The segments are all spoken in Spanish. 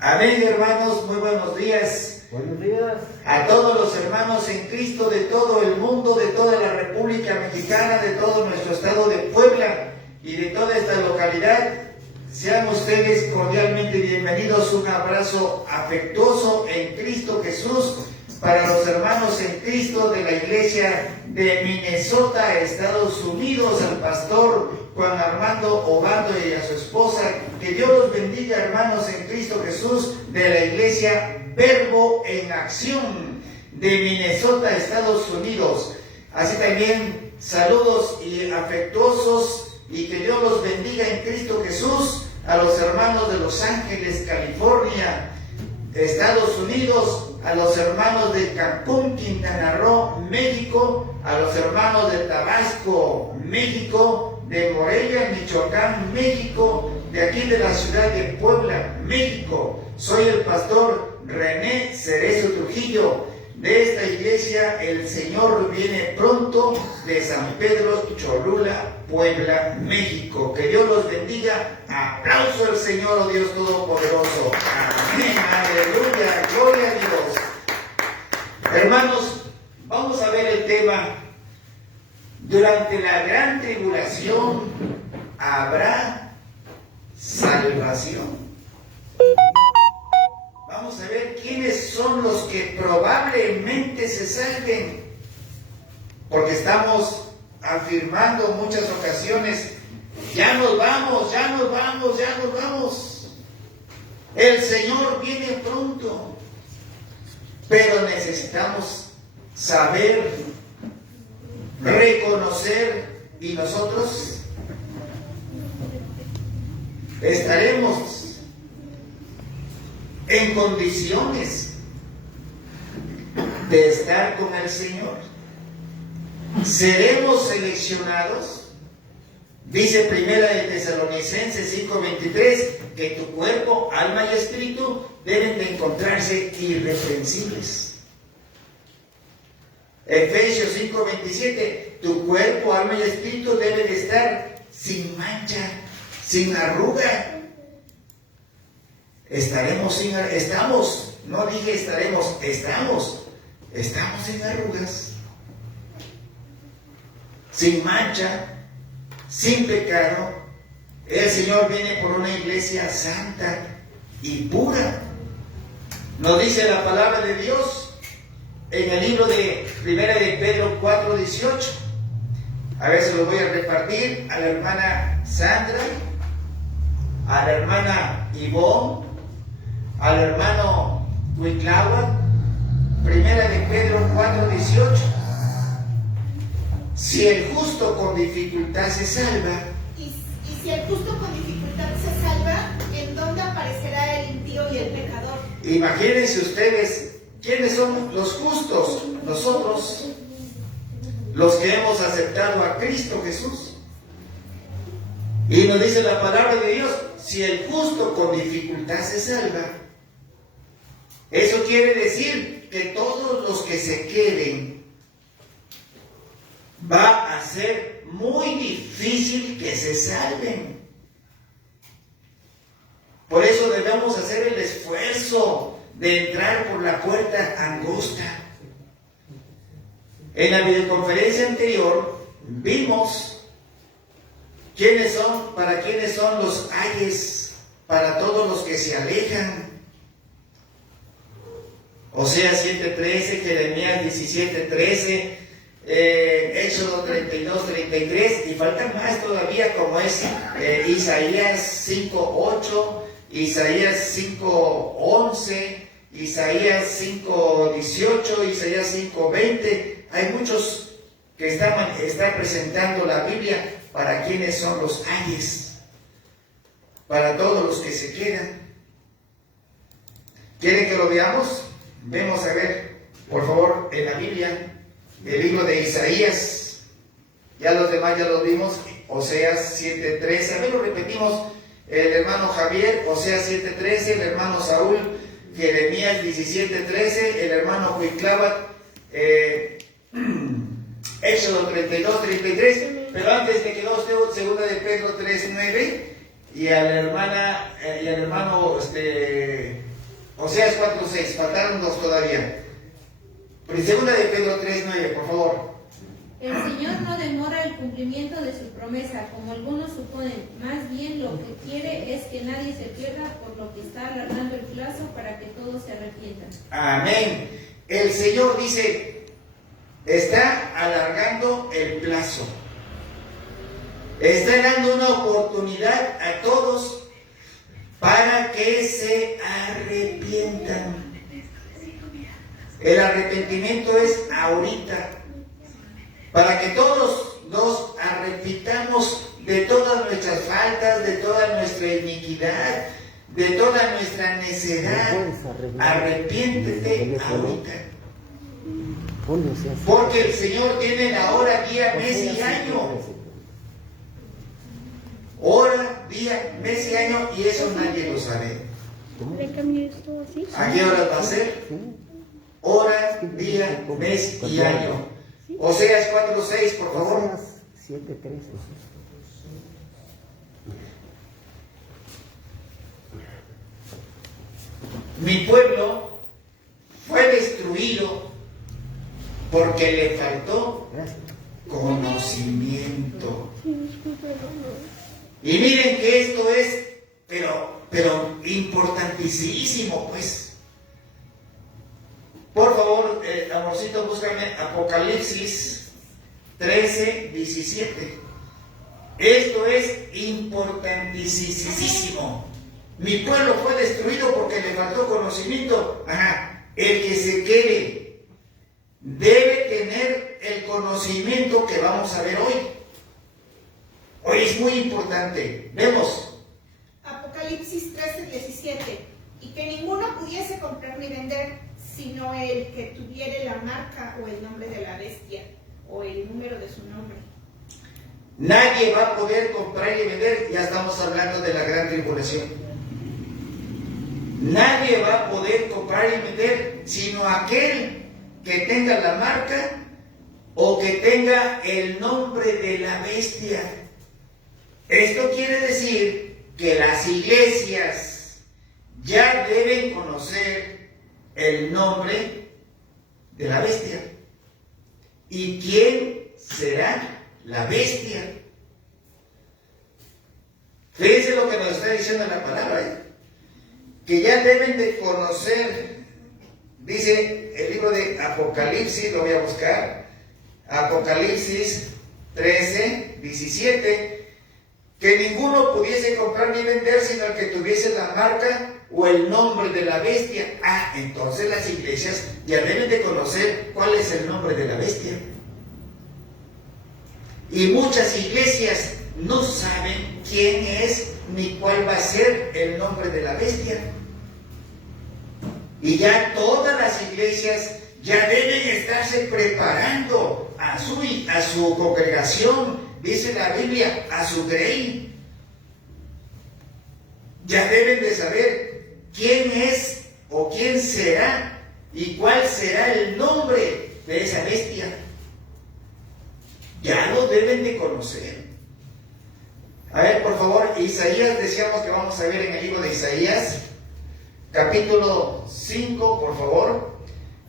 Amén, hermanos, muy buenos días. Buenos días. A todos los hermanos en Cristo de todo el mundo, de toda la República Mexicana, de todo nuestro estado de Puebla y de toda esta localidad, sean ustedes cordialmente bienvenidos. Un abrazo afectuoso en Cristo Jesús para los hermanos en Cristo de la iglesia de Minnesota, Estados Unidos, al pastor Juan Armando Obando y a su esposa. Que Dios los bendiga, hermanos en Cristo Jesús, de la iglesia Verbo en Acción de Minnesota, Estados Unidos. Así también saludos y afectuosos, y que Dios los bendiga en Cristo Jesús a los hermanos de Los Ángeles, California, Estados Unidos, a los hermanos de Cancún, Quintana Roo, México, a los hermanos de Tabasco, México, de Morelia, Michoacán, México, de aquí de la ciudad de Puebla, México. Soy el pastor René Cerezo Trujillo, de esta iglesia El Señor Viene Pronto, de San Pedro Cholula, Puebla, México. Que Dios los bendiga. Aplauso al Señor, oh Dios Todopoderoso. Amén, aleluya, gloria a Dios. Hermanos, vamos a ver el tema. Durante la gran tribulación habrá salvación. Vamos a ver quiénes son los que probablemente se salven, porque estamos afirmando en muchas ocasiones: ya nos vamos, ya nos vamos, ya nos vamos. El Señor viene pronto, pero necesitamos saber, reconocer, y nosotros estaremos en condiciones de estar con el Señor. Seremos seleccionados. Dice Primera de Tesalonicenses 5:23 que tu cuerpo, alma y espíritu deben de encontrarse irreprensibles. Efesios 5:27, tu cuerpo, alma y espíritu deben de estar sin mancha, sin arruga. Estamos, no dije estaremos, estamos sin arrugas, sin mancha, sin pecado. El Señor viene por una iglesia santa y pura. Nos dice la palabra de Dios en el libro de Primera de Pedro 4:18. A ver si lo voy a repartir a la hermana Sandra, a la hermana Ivonne, al hermano Huicláhuac. Primera de Pedro 4:18. Si el justo con dificultad se salva. Y si el justo con dificultad se salva, ¿en dónde aparecerá el impío y el pecador? Imagínense ustedes, ¿quiénes son los justos? Nosotros, los que hemos aceptado a Cristo Jesús. Y nos dice la palabra de Dios: si el justo con dificultad se salva. Eso quiere decir que todos los que se queden, va a ser muy difícil que se salven. Por eso debemos hacer el esfuerzo de entrar por la puerta angosta. En la videoconferencia anterior vimos para quiénes son los ayes, para todos los que se alejan. Oseas 7:13, Jeremías 17:13, Éxodo 32:33, y faltan más todavía, como es Isaías 5:8, Isaías 5:11, Isaías 5:18, Isaías 5:20. Hay muchos que están presentando la Biblia para quienes son los ayes, para todos los que se quedan. ¿Quieren que lo veamos? Vamos a ver, por favor, en la Biblia, el libro de Isaías. Ya los demás ya los vimos. Oseas 7:13. A ver, lo repetimos. El hermano Javier, Oseas 7:13. El hermano Saúl, Jeremías 17:13. El hermano Huicláhuac, Éxodo 32:33. Pero antes me quedó segunda de Pedro 3:9. Y a la hermana, y al hermano Oseas 4:6, faltaron dos todavía. Segunda de Pedro 3:9, por favor. El Señor no demora el cumplimiento de su promesa, como algunos suponen. Más bien lo que quiere es que nadie se pierda, por lo que está alargando el plazo para que todos se arrepientan. Amén. El Señor dice, está alargando el plazo. Está dando una oportunidad a todos para que se arrepientan. El arrepentimiento es ahorita. Para que todos nos arrepintamos de todas nuestras faltas, de toda nuestra iniquidad, de toda nuestra necedad. Arrepiéntete ahorita. Porque el Señor tiene la hora, día, mes y año. Hora, día, mes y año, y eso nadie lo sabe. ¿A qué hora va a ser? Hora, día, mes y año. Oseas 4:6, por favor. Oseas 7:13. Mi pueblo fue destruido porque le faltó conocimiento. Y miren que esto es, pero importantísimo, pues. Por favor, amorcito, búscame Apocalipsis 13:17. Esto es importantísimo. Mi pueblo fue destruido porque le faltó conocimiento. El que se quede debe tener el conocimiento que vamos a ver hoy. Hoy es muy importante. Vemos. Apocalipsis 13:17. Y que ninguno pudiese comprar ni vender, sino el que tuviere la marca o el nombre de la bestia o el número de su nombre. Nadie va a poder comprar y vender, ya estamos hablando de la gran tribulación. Nadie va a poder comprar y vender, sino aquel que tenga la marca o que tenga el nombre de la bestia. Esto quiere decir que las iglesias ya deben conocer el nombre de la bestia. ¿Y quién será la bestia? Fíjense lo que nos está diciendo la palabra, que ya deben de conocer. Dice el libro de Apocalipsis, lo voy a buscar, Apocalipsis 13:17, que ninguno pudiese comprar ni vender sino el que tuviese la marca o el nombre de la bestia. Entonces las iglesias ya deben de conocer cuál es el nombre de la bestia. Y muchas iglesias no saben quién es ni cuál va a ser el nombre de la bestia. Y ya todas las iglesias ya deben estarse preparando a su congregación, dice la Biblia, a su grey. Ya deben de saber quién es o quién será y cuál será el nombre de esa bestia. Ya lo deben de conocer. A ver, por favor, Isaías, decíamos que vamos a ver en el libro de Isaías, capítulo 5, por favor,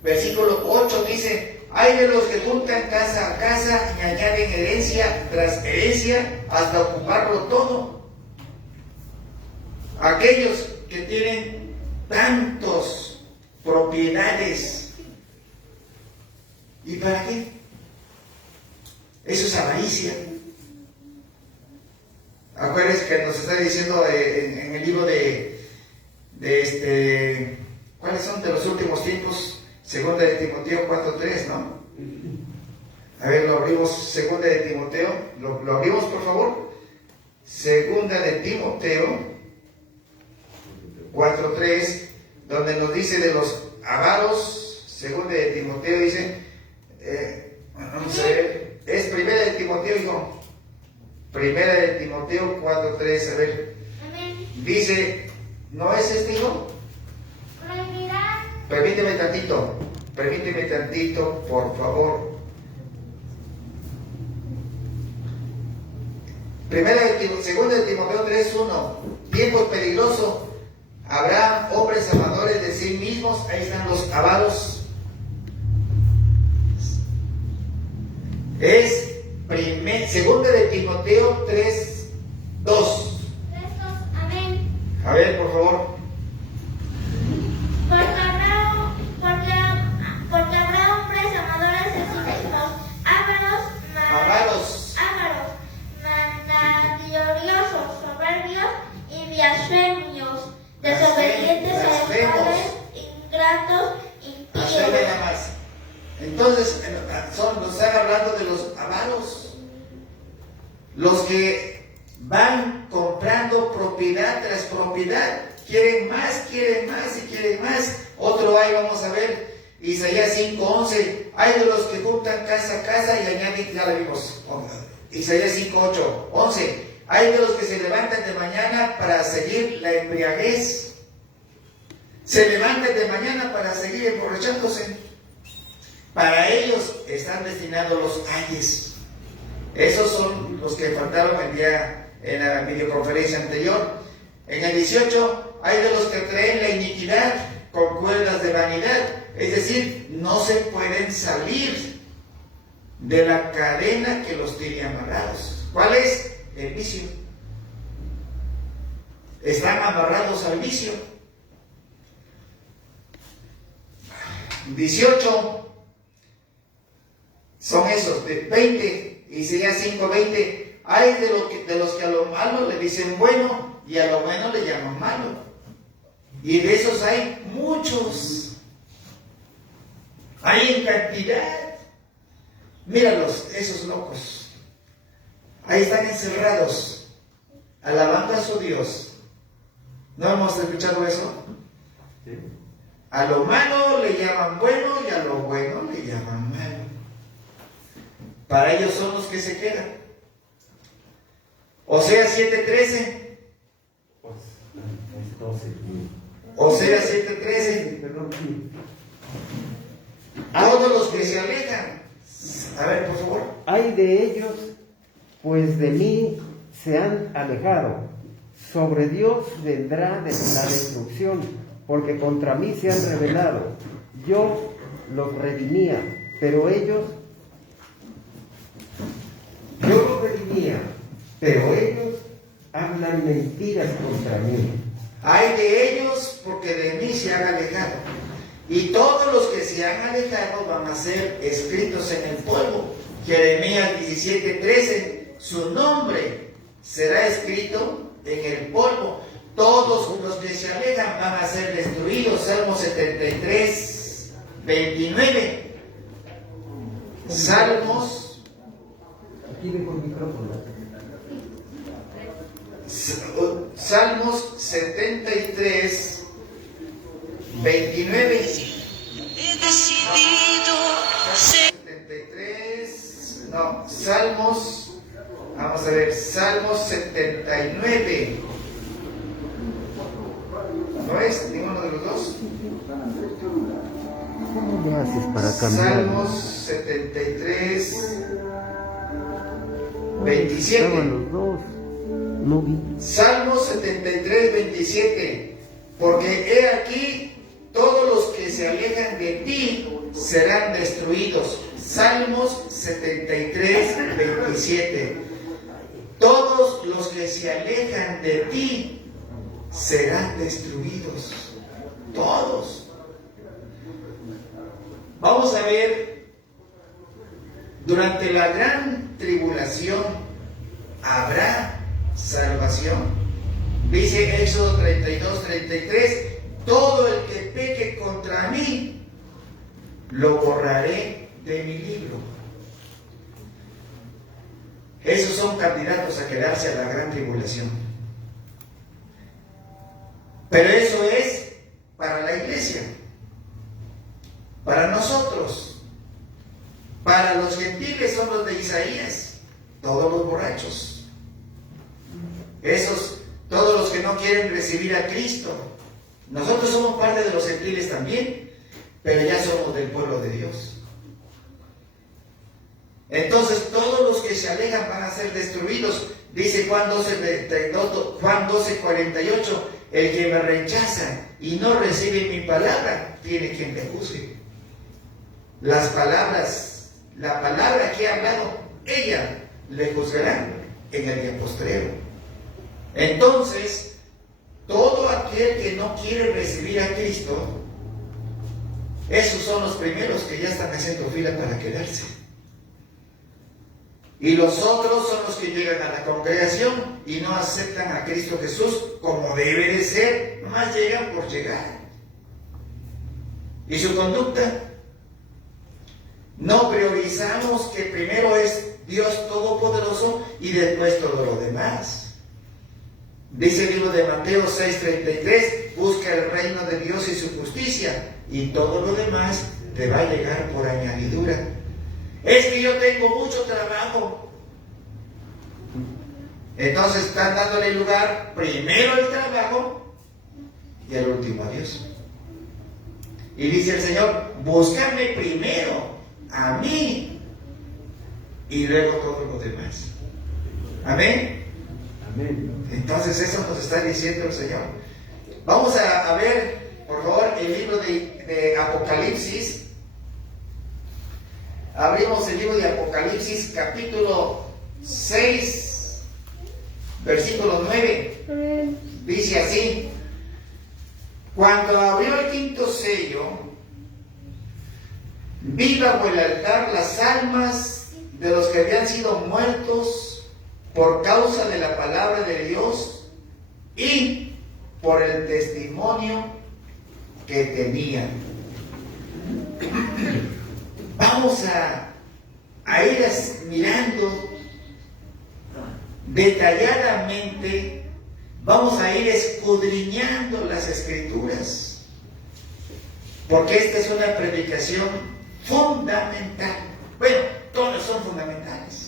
versículo 8, dice: hay de los que juntan casa a casa y añaden herencia tras herencia hasta ocuparlo todo. Aquellos que tienen tantos propiedades. ¿Y para qué? Eso es avaricia. Acuérdense que nos está diciendo en el libro ¿cuáles son de los últimos tiempos? Segunda de Timoteo 4:3, ¿no? A ver, lo abrimos, Segunda de Timoteo, lo abrimos, por favor. Segunda de Timoteo 4:3, donde nos dice de los avaros. Segunda de Timoteo dice, vamos a ver, es Primera de Timoteo, hijo. Primera de Timoteo 4:3, a ver. Dice, ¿no es este, hijo? Permíteme tantito, por favor. Segunda de Timoteo 3:1. Tiempos peligrosos. Habrá hombres amadores de sí dijimos, ahí están los avaros. Es segunda de Timoteo 3:2. Amén. A ver, por favor. Porque habrá hombres amadores de sí mismos, ávaros, vanagloriosos, soberbios y blasfemios, desobedientes a los padres, ingratos, Hasta ahí nada más. Entonces, nos están hablando de los avaros, los que van comprando propiedad tras propiedad, quieren más y quieren más. Otro hay, vamos a ver, Isaías 5:11, hay de los que juntan casa a casa y añaden, ya la vimos, Isaías 5:11, hay de los que se levantan de mañana para seguir la embriaguez, se levantan de mañana para seguir emborrachándose. Para ellos están destinados los ayes. Esos son los que faltaron el día en la videoconferencia anterior. En el 18, hay de los que traen la iniquidad con cuerdas de vanidad. Es decir, no se pueden salir de la cadena que los tiene amarrados. ¿Cuál es? El vicio. Están amarrados al vicio. 18. Son esos, de 20, Isaías 5:20, hay de los que a lo malo le dicen bueno y a lo bueno le llaman malo. Y de esos hay muchos. Hay en cantidad. Míralos, esos locos. Ahí están encerrados, alabando a su Dios. ¿No hemos escuchado eso? Sí. A lo malo le llaman bueno y a lo bueno le llaman malo. Para ellos son los que se quedan. Oseas 7:13. Oseas 7:13. Todos los que se alejan. A ver, por favor. Hay de ellos, pues de mí se han alejado. Sobre Dios vendrá la destrucción, porque contra mí se han rebelado. Yo los redimía, pero ellos hablan mentiras contra mí. Hay de ellos porque de mí se han alejado. Y todos los que se han alejado van a ser escritos en el polvo. Jeremías 17:13, su nombre será escrito en el polvo. Todos los que se alejan van a ser destruidos. Salmo 73:29. Salmos. Aquí dejo el micrófono. Salmos 73:29. He decidido ser. 73, no, Salmos, vamos a ver, Salmos 79. ¿No es ninguno de los dos? ¿Cómo le haces para cambiar? Salmos 73, 27. Estaban los dos. No vi. Salmos 73:27, porque he aquí, todos los que se alejan de ti serán destruidos. Salmos 73:27, todos los que se alejan de ti serán destruidos. Todos. Vamos a ver, durante la gran tribulación, ¿habrá salvación? Dice Éxodo 32:33, todo el que peque contra mí, lo borraré de mi libro. Esos son candidatos a quedarse a la gran tribulación. Pero eso es para la iglesia, para nosotros. Para los gentiles son los de Isaías, todos los borrachos. Esos, todos los que no quieren recibir a Cristo. Nosotros somos parte de los gentiles también, pero ya somos del pueblo de Dios. Entonces todos los que se alejan van a ser destruidos. Dice Juan 12:48, el que me rechaza y no recibe mi palabra, tiene quien le juzgue. La palabra que ha hablado, ella le juzgará en el día postrero. Entonces, todo aquel que no quiere recibir a Cristo, esos son los primeros que ya están haciendo fila para quedarse. Y los otros son los que llegan a la congregación y no aceptan a Cristo Jesús como debe de ser, nomás llegan por llegar. ¿Y su conducta? No priorizamos que primero es Dios Todopoderoso y después todo lo demás. Dice el libro de Mateo 6:33, busca el reino de Dios y su justicia, y todo lo demás te va a llegar por añadidura. Es que yo tengo mucho trabajo. Entonces están dándole lugar primero al trabajo y al último a Dios. Y dice el Señor, búscame primero a mí y luego todo lo demás. Amén. Amén. Entonces eso nos está diciendo el Señor. Vamos a ver, por favor, el libro de Apocalipsis. Abrimos el libro de Apocalipsis, capítulo 6, versículo 9. Dice así: cuando abrió el quinto sello, vi bajo el altar las almas de los que habían sido muertos por causa de la palabra de Dios y por el testimonio que tenían. Vamos a ir mirando detalladamente, vamos a ir escudriñando las Escrituras, porque esta es una predicación fundamental. Bueno, todas son fundamentales.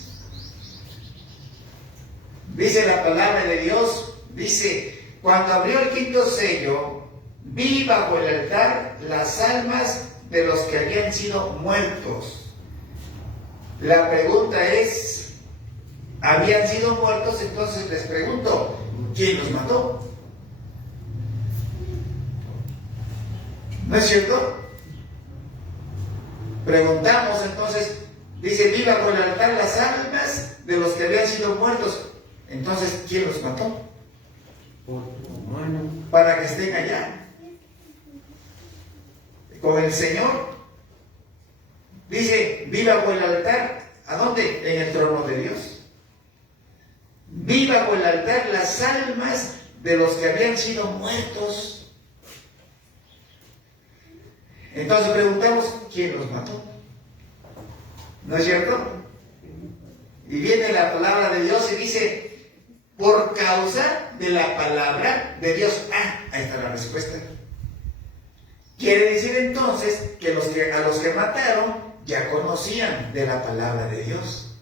Dice la palabra de Dios, dice, cuando abrió el quinto sello, vi bajo el altar las almas de los que habían sido muertos. La pregunta es, ¿habían sido muertos? Entonces les pregunto, ¿quién los mató? ¿No es cierto? Preguntamos entonces, dice, vi bajo el altar las almas de los que habían sido muertos. Entonces, ¿quién los mató? Para que estén allá con el Señor. Dice, vi bajo el altar, ¿a dónde? En el trono de Dios. Vi bajo el altar las almas de los que habían sido muertos. Entonces preguntamos, ¿quién los mató? ¿No es cierto? Y viene la palabra de Dios y dice, por causa de la palabra de Dios. Ahí está la respuesta. Quiere decir entonces que a los que mataron ya conocían de la palabra de Dios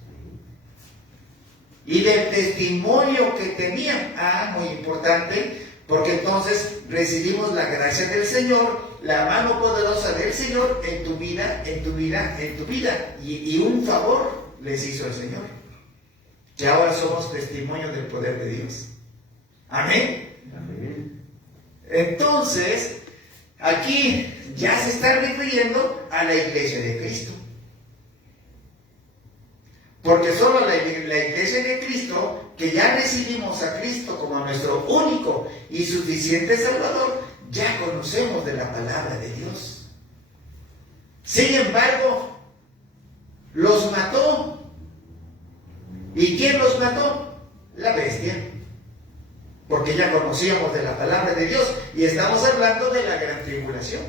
y del testimonio que tenían. Muy importante, porque entonces recibimos la gracia del Señor, la mano poderosa del Señor en tu vida, en tu vida, en tu vida. Y un favor les hizo el Señor, que ahora somos testimonio del poder de Dios. Amén. Amén. Entonces, aquí ya se está refiriendo a la iglesia de Cristo. Porque solo la iglesia de Cristo, que ya recibimos a Cristo como nuestro único y suficiente Salvador, ya conocemos de la palabra de Dios. Sin embargo, los mató. ¿Y quién los mató? La bestia. Porque ya conocíamos de la palabra de Dios y estamos hablando de la gran tribulación.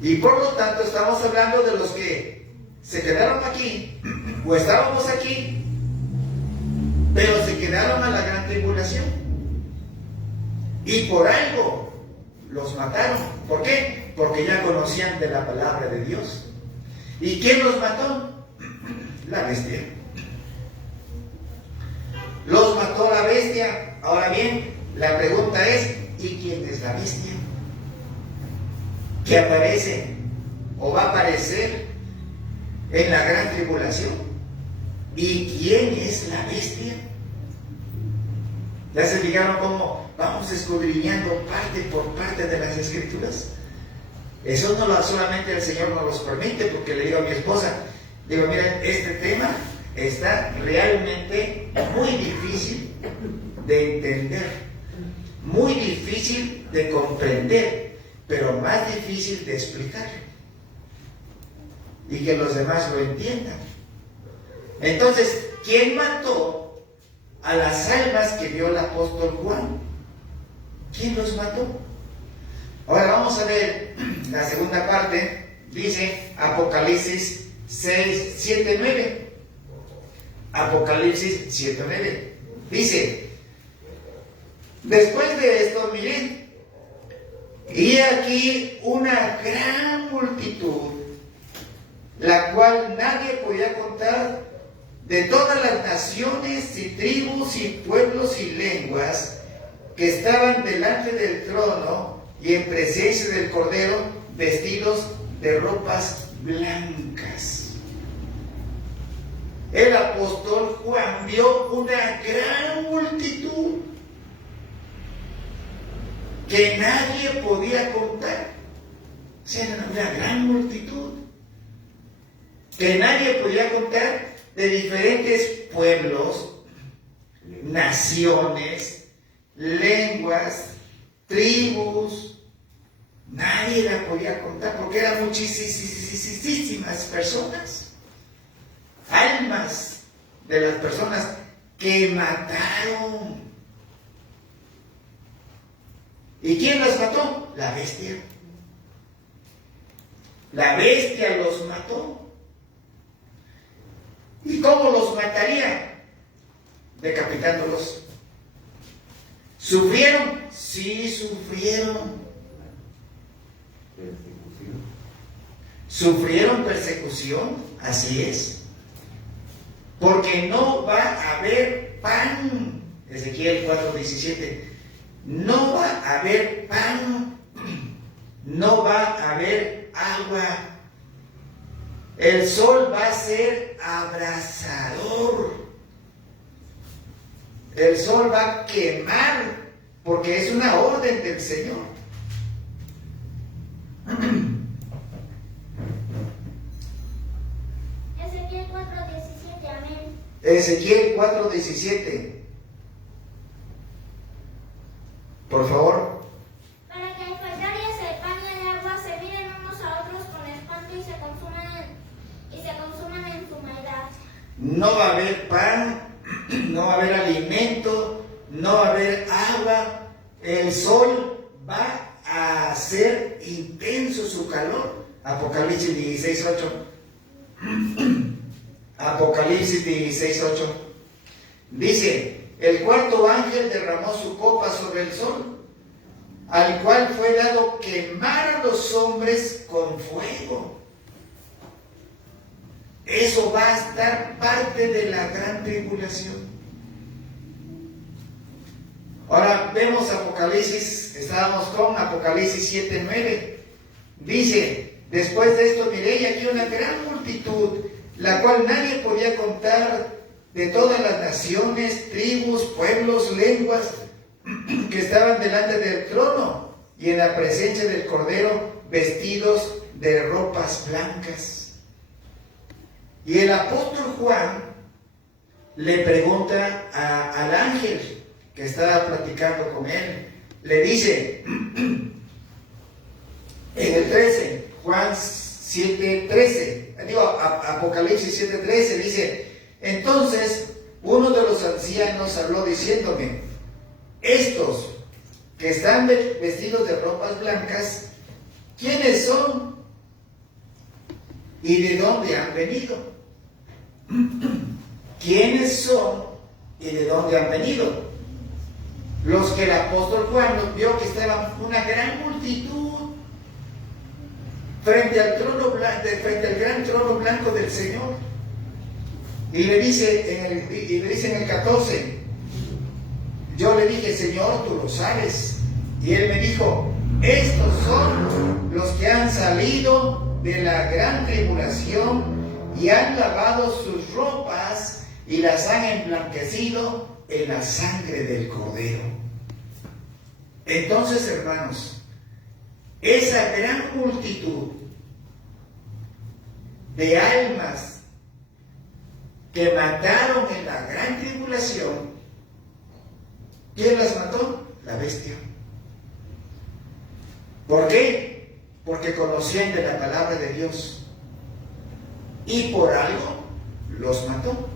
Y por lo tanto estamos hablando de los que se quedaron aquí o estábamos aquí, pero se quedaron a la gran tribulación. Y por algo los mataron. ¿Por qué? Porque ya conocían de la palabra de Dios. ¿Y quién los mató? La bestia. Los mató la bestia. Ahora bien, la pregunta es, ¿y quién es la bestia? Que aparece o va a aparecer en la gran tribulación. ¿Y quién es la bestia? ¿Ya se fijaron cómo vamos escudriñando parte por parte de las Escrituras. Eso no solamente el Señor nos los permite, porque le digo a mi esposa, digo, miren, este tema está realmente muy difícil de entender, muy difícil de comprender, pero más difícil de explicar y que los demás lo entiendan. Entonces, ¿quién mató a las almas que vio el apóstol Juan? ¿Quién los mató? Ahora vamos a ver la segunda parte. Dice Apocalipsis 6, 7, 9. Apocalipsis 7, 9. Dice: después de esto miré, y aquí una gran multitud, la cual nadie podía contar, de todas las naciones y tribus y pueblos y lenguas, que estaban delante del trono y en presencia del Cordero, vestidos de ropas blancas. El apóstol Juan vio una gran multitud que nadie podía contar. O sea, era una gran multitud que nadie podía contar, de diferentes pueblos, naciones, lenguas, tribus. Nadie la podía contar porque eran muchísimas personas, almas de las personas que mataron. ¿Y quién las mató? La bestia. La bestia los mató. ¿Y cómo los mataría? Decapitándolos. ¿Sufrieron? Sí, sufrieron. ¿Sufrieron persecución? Así es. Porque no va a haber pan. Ezequiel 4:17. No va a haber pan. No va a haber agua. El sol va a ser abrasador. El sol va a quemar, porque es una orden del Señor. Ezequiel 4:17, amén. Ezequiel 4:17. Por favor. Para que al faltarles el pan y el agua se miren unos a otros con espanto y se consuman en su maldad. No va a haber pan, no va a haber alimento, no va a haber agua. El sol va a hacer intenso su calor. Apocalipsis 16:8. Apocalipsis 16:8. Dice: el cuarto ángel derramó su copa sobre el sol, al cual fue dado quemar a los hombres con fuego. Eso va a estar parte de la gran tribulación. Ahora vemos Apocalipsis, estábamos con Apocalipsis 7:9. Dice: después de esto miré y aquí una gran multitud, la cual nadie podía contar, de todas las naciones, tribus, pueblos, lenguas, que estaban delante del trono y en la presencia del Cordero, vestidos de ropas blancas. Y el apóstol Juan le pregunta al ángel que estaba platicando con él, le dice en el 13, Juan 7:13, Apocalipsis 7:13, dice: entonces uno de los ancianos habló diciéndome: estos que están vestidos de ropas blancas, ¿quiénes son? ¿Y de dónde han venido? ¿Quiénes son y de dónde han venido? Los que el apóstol Juan vio que estaban una gran multitud frente al gran trono blanco del Señor. Y le dice en el 14, yo le dije: Señor, tú lo sabes. Y él me dijo: estos son los que han salido de la gran tribulación y han lavado sus ropas y las han emblanquecido en la sangre del Cordero. Entonces, hermanos, esa gran multitud de almas que mataron en la gran tribulación, ¿quién las mató? La bestia. ¿Por qué? Porque conocían de la palabra de Dios y por algo los mató.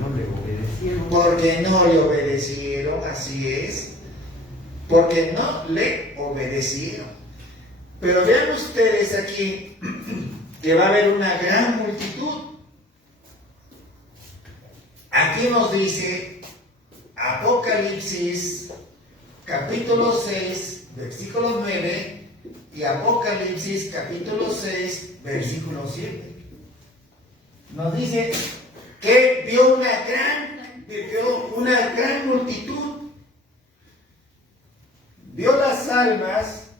No le obedecieron. Porque no le obedecieron, así es. Porque no le obedecieron. Pero vean ustedes aquí que va a haber una gran multitud. Aquí nos dice Apocalipsis capítulo 6, versículo 9 y Apocalipsis capítulo 6, versículo 7. Nos dice que vio una gran multitud. Vio las almas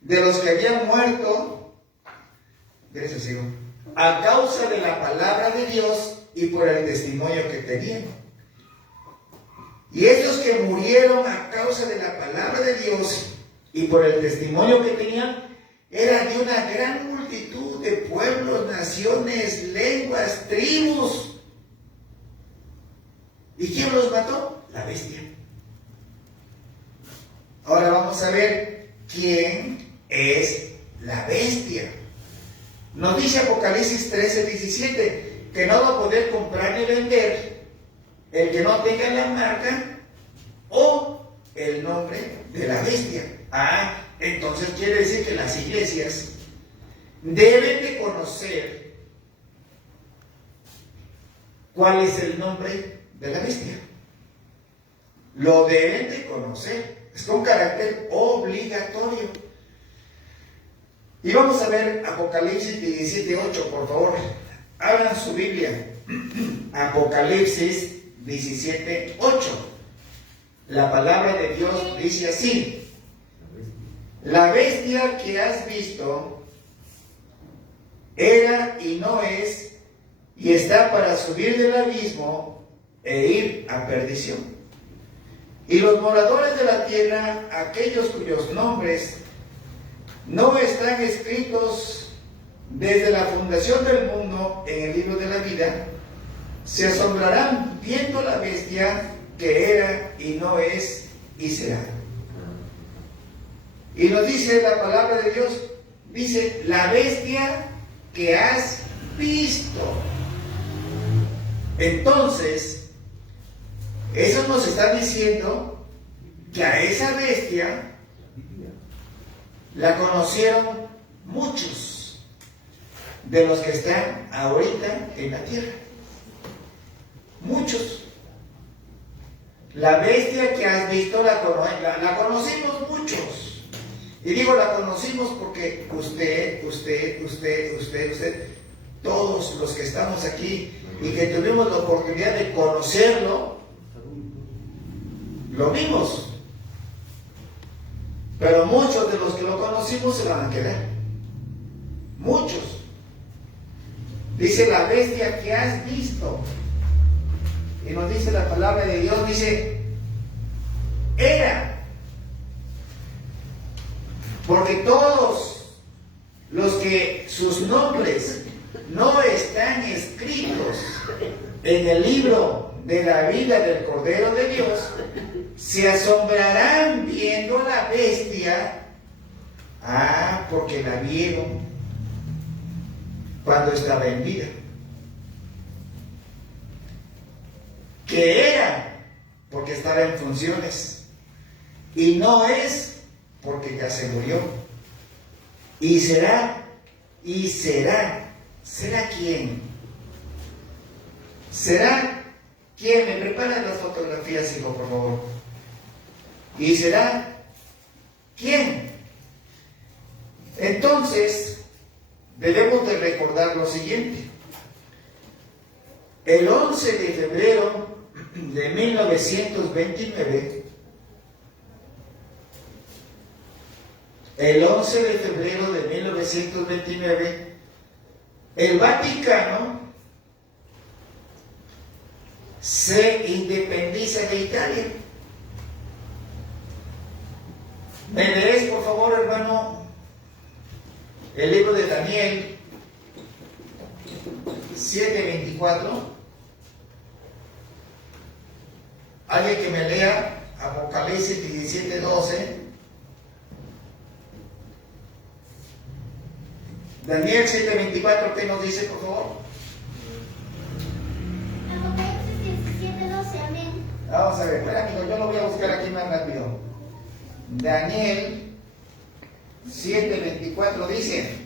de los que habían muerto, a causa de la palabra de Dios y por el testimonio que tenían. Y ellos que murieron a causa de la palabra de Dios y por el testimonio que tenían, eran de una gran multitud de pueblos, naciones, lenguas, tribus. ¿Y quién los mató? La bestia. Ahora vamos a ver quién es la bestia. Nos dice Apocalipsis 13, 17, que no va a poder comprar ni vender el que no tenga la marca o el nombre de la bestia. Entonces quiere decir que las iglesias deben de conocer cuál es el nombre de la bestia. Lo deben de conocer. Es con carácter obligatorio. Y vamos a ver Apocalipsis 17:8, por favor. Abran su Biblia. Apocalipsis 17:8. La palabra de Dios dice así: la bestia que has visto era y no es, y está para subir del abismo e ir a perdición. Y los moradores de la tierra, aquellos cuyos nombres no están escritos desde la fundación del mundo en el libro de la vida, se asombrarán viendo la bestia que era y no es y será. Y nos dice la palabra de Dios, dice, la bestia que has visto. Entonces, eso nos está diciendo que a esa bestia la conocieron muchos de los que están ahorita en la tierra. Muchos. La bestia que has visto la conocimos muchos. Y digo la conocimos porque usted, todos los que estamos aquí y que tuvimos la oportunidad de conocerlo, lo vimos. Pero muchos de los que lo conocimos se van a quedar. Muchos. Dice la bestia que has visto. Y nos dice la palabra de Dios, dice, era. Porque todos los que sus nombres no están escritos en el libro de la vida del Cordero de Dios, se asombrarán viendo a la bestia, porque la vieron cuando estaba en vida. Que era, porque estaba en funciones. Y no es, porque ya se murió. Y será. ¿Será quién? ¿Será quién? Me preparan las fotografías, hijo, por favor. ¿Y será quién? Entonces, debemos de recordar lo siguiente. El 11 de febrero de 1929, el 11 de febrero de 1929, el Vaticano se independiza de Italia. ¿Me lees, por favor, hermano, el libro de Daniel 7:24? Alguien que me lea Apocalipsis 17:12. Daniel 7:24, ¿qué nos dice, por favor? Apocalipsis 17:12, amén. Vamos a ver, espera, amigo, yo lo voy a buscar aquí más rápido. Daniel 7:24 dice: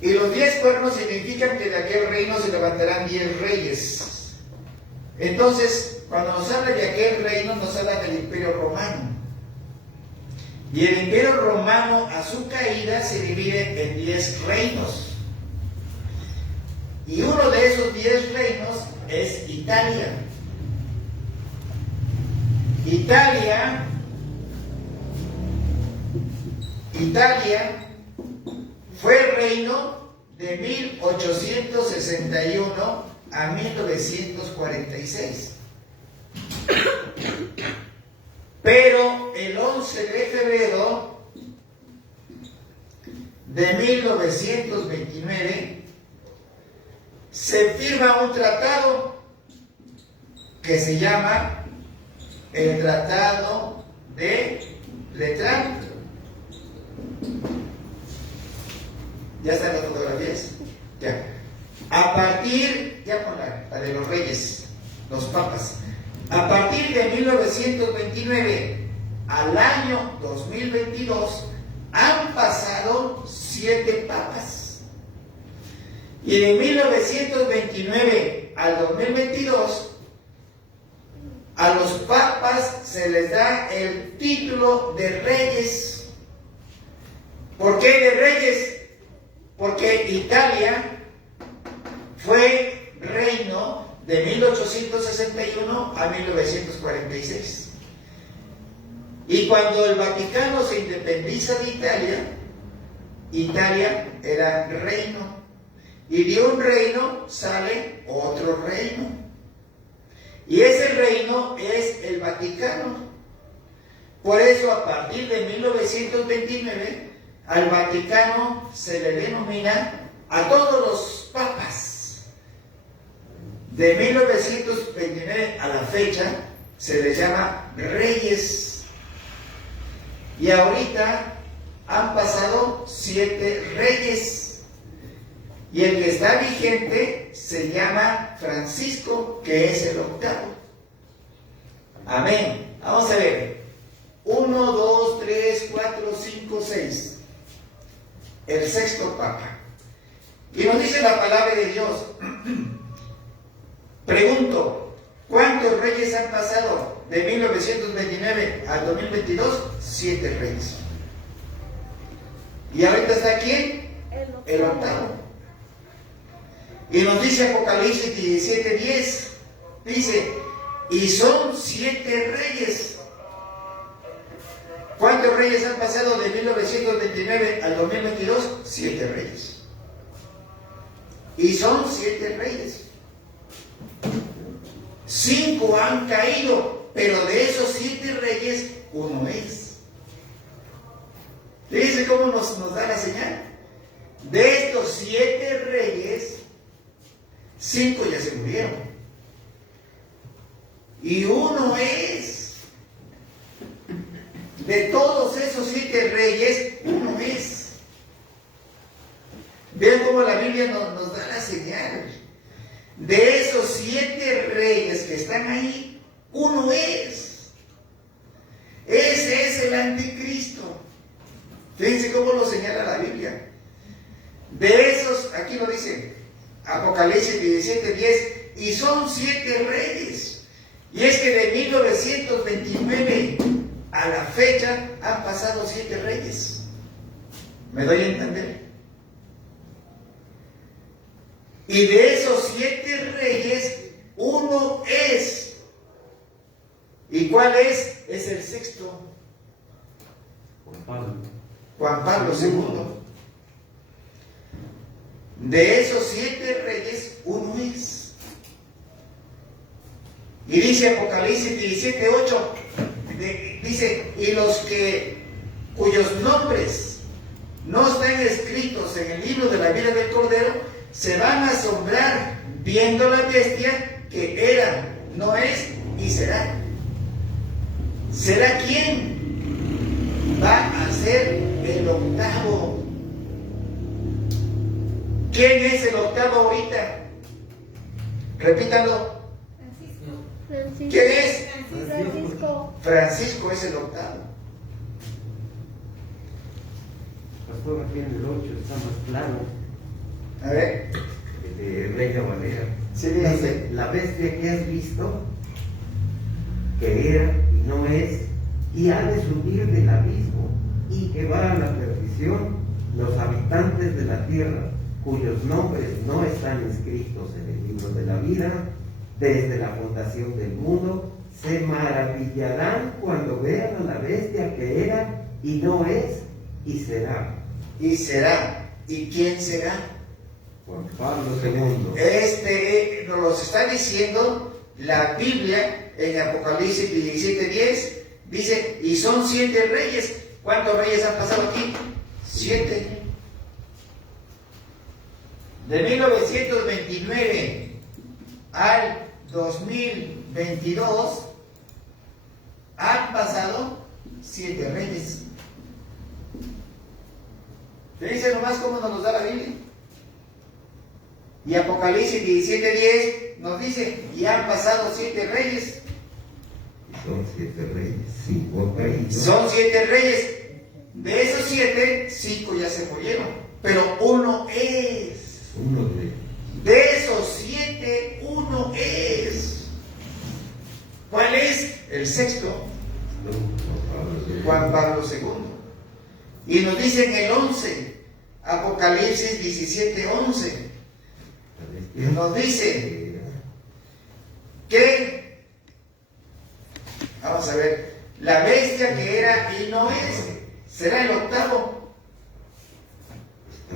y los 10 cuernos significan que de aquel reino se levantarán 10 reyes. Entonces, cuando nos habla de aquel reino, nos habla del Imperio Romano. Y el Imperio Romano, a su caída, se divide en 10 reinos. Y uno de esos 10 reinos es Italia. Italia fue el reino de 1861 a 1946. Pero el 11 de febrero de 1929 se firma un tratado que se llama el Tratado de Letrán. ¿Ya están las fotografías? Ya. A partir, ya con la de los reyes, los papas. A partir de 1929 al año 2022 han pasado 7 papas. Y de 1929 al 2022 a los papas se les da el título de reyes. ¿Por qué de reyes? Porque Italia fue reino de 1861 a 1946. Y cuando el Vaticano se independiza de Italia, Italia era reino. Y de un reino sale otro reino. Y ese reino es el Vaticano. Por eso, a partir de 1929, al Vaticano se le denomina a todos los papas. De 1929 a la fecha se les llama reyes. Y ahorita han pasado 7 reyes. Y el que está vigente se llama Francisco, que es el 8º. Amén. Vamos a ver. 1, 2, 3, 4, 5, 6. El 6º Papa. Y nos dice la palabra de Dios. Pregunto, ¿cuántos reyes han pasado de 1929 al 2022? 7 reyes. ¿Y ahorita está quién? El 8º. Y nos dice Apocalipsis 17:10, dice, y son 7 reyes. ¿Cuántos reyes han pasado de 1929 al 2022? 7 reyes. Y son 7 reyes. 5 han caído, pero de esos 7 reyes, uno es. Fíjense cómo nos da la señal. De estos 7 reyes, 5 ya se murieron. Y uno es. De todos esos 7 reyes, uno es. Vean cómo la Biblia nos da la señal. De esos 7 reyes que están ahí, uno es. Ese es el anticristo. Fíjense cómo lo señala la Biblia. De esos, aquí lo dice, Apocalipsis 17:10, y son 7 reyes. Y es que de 1929 a la fecha han pasado 7 reyes. ¿Me doy a entender? Y de esos 7 reyes, uno es. ¿Y cuál es? Es el 6º. Juan Pablo II. De esos 7 reyes, uno es. Y dice Apocalipsis 17:8, dice, y los que cuyos nombres no están escritos en el libro de la vida del Cordero, se van a asombrar viendo la bestia que era, no es y será. ¿Será quién? Va a ser el octavo. ¿Quién es el octavo ahorita? Repítalo. Francisco. ¿Quién es? Francisco. Francisco es el octavo. Pastor, aquí en el 8 está más claro. A ver. De Reina Valera. Sí, dígame. Dice, la bestia que has visto, que era y no es, y ha de subir del abismo, y que va a la perdición, los habitantes de la tierra, cuyos nombres no están inscritos en el libro de la vida, desde la fundación del mundo, se maravillarán cuando vean a la bestia que era y no es y será. Y será. ¿Y quién será? Juan Pablo II. Nos los está diciendo la Biblia en Apocalipsis 17:10. Dice, y son 7 reyes. ¿Cuántos reyes han pasado aquí? 7. De 1929 al 2022 han pasado 7 reyes. ¿Te dice nomás cómo nos da la Biblia? Y Apocalipsis 17:10 nos dice, y han pasado 7 reyes. Son 7 reyes, 5 caídos. Son 7 reyes. De esos 7, 5 ya se murieron. Pero uno es. Uno De esos 7, uno es. ¿Cuál es? El sexto. Juan Pablo II. Y nos dice en el 11, Apocalipsis 17:11. Nos dice que, vamos a ver, la bestia que era y no es, será el octavo.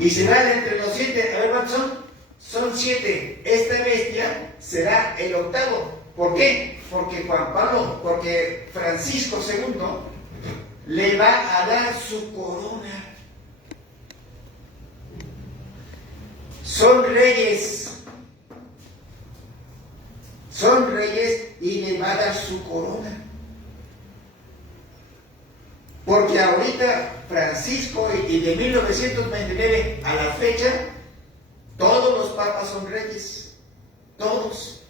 Y será de entre los 7, a ver cuántos son. Son 7. Esta bestia será el octavo. ¿Por qué? Porque Francisco II le va a dar su corona. Son reyes y le va a dar su corona. Porque ahorita Francisco y de 1929 a la fecha, todos los papas son reyes. Todos.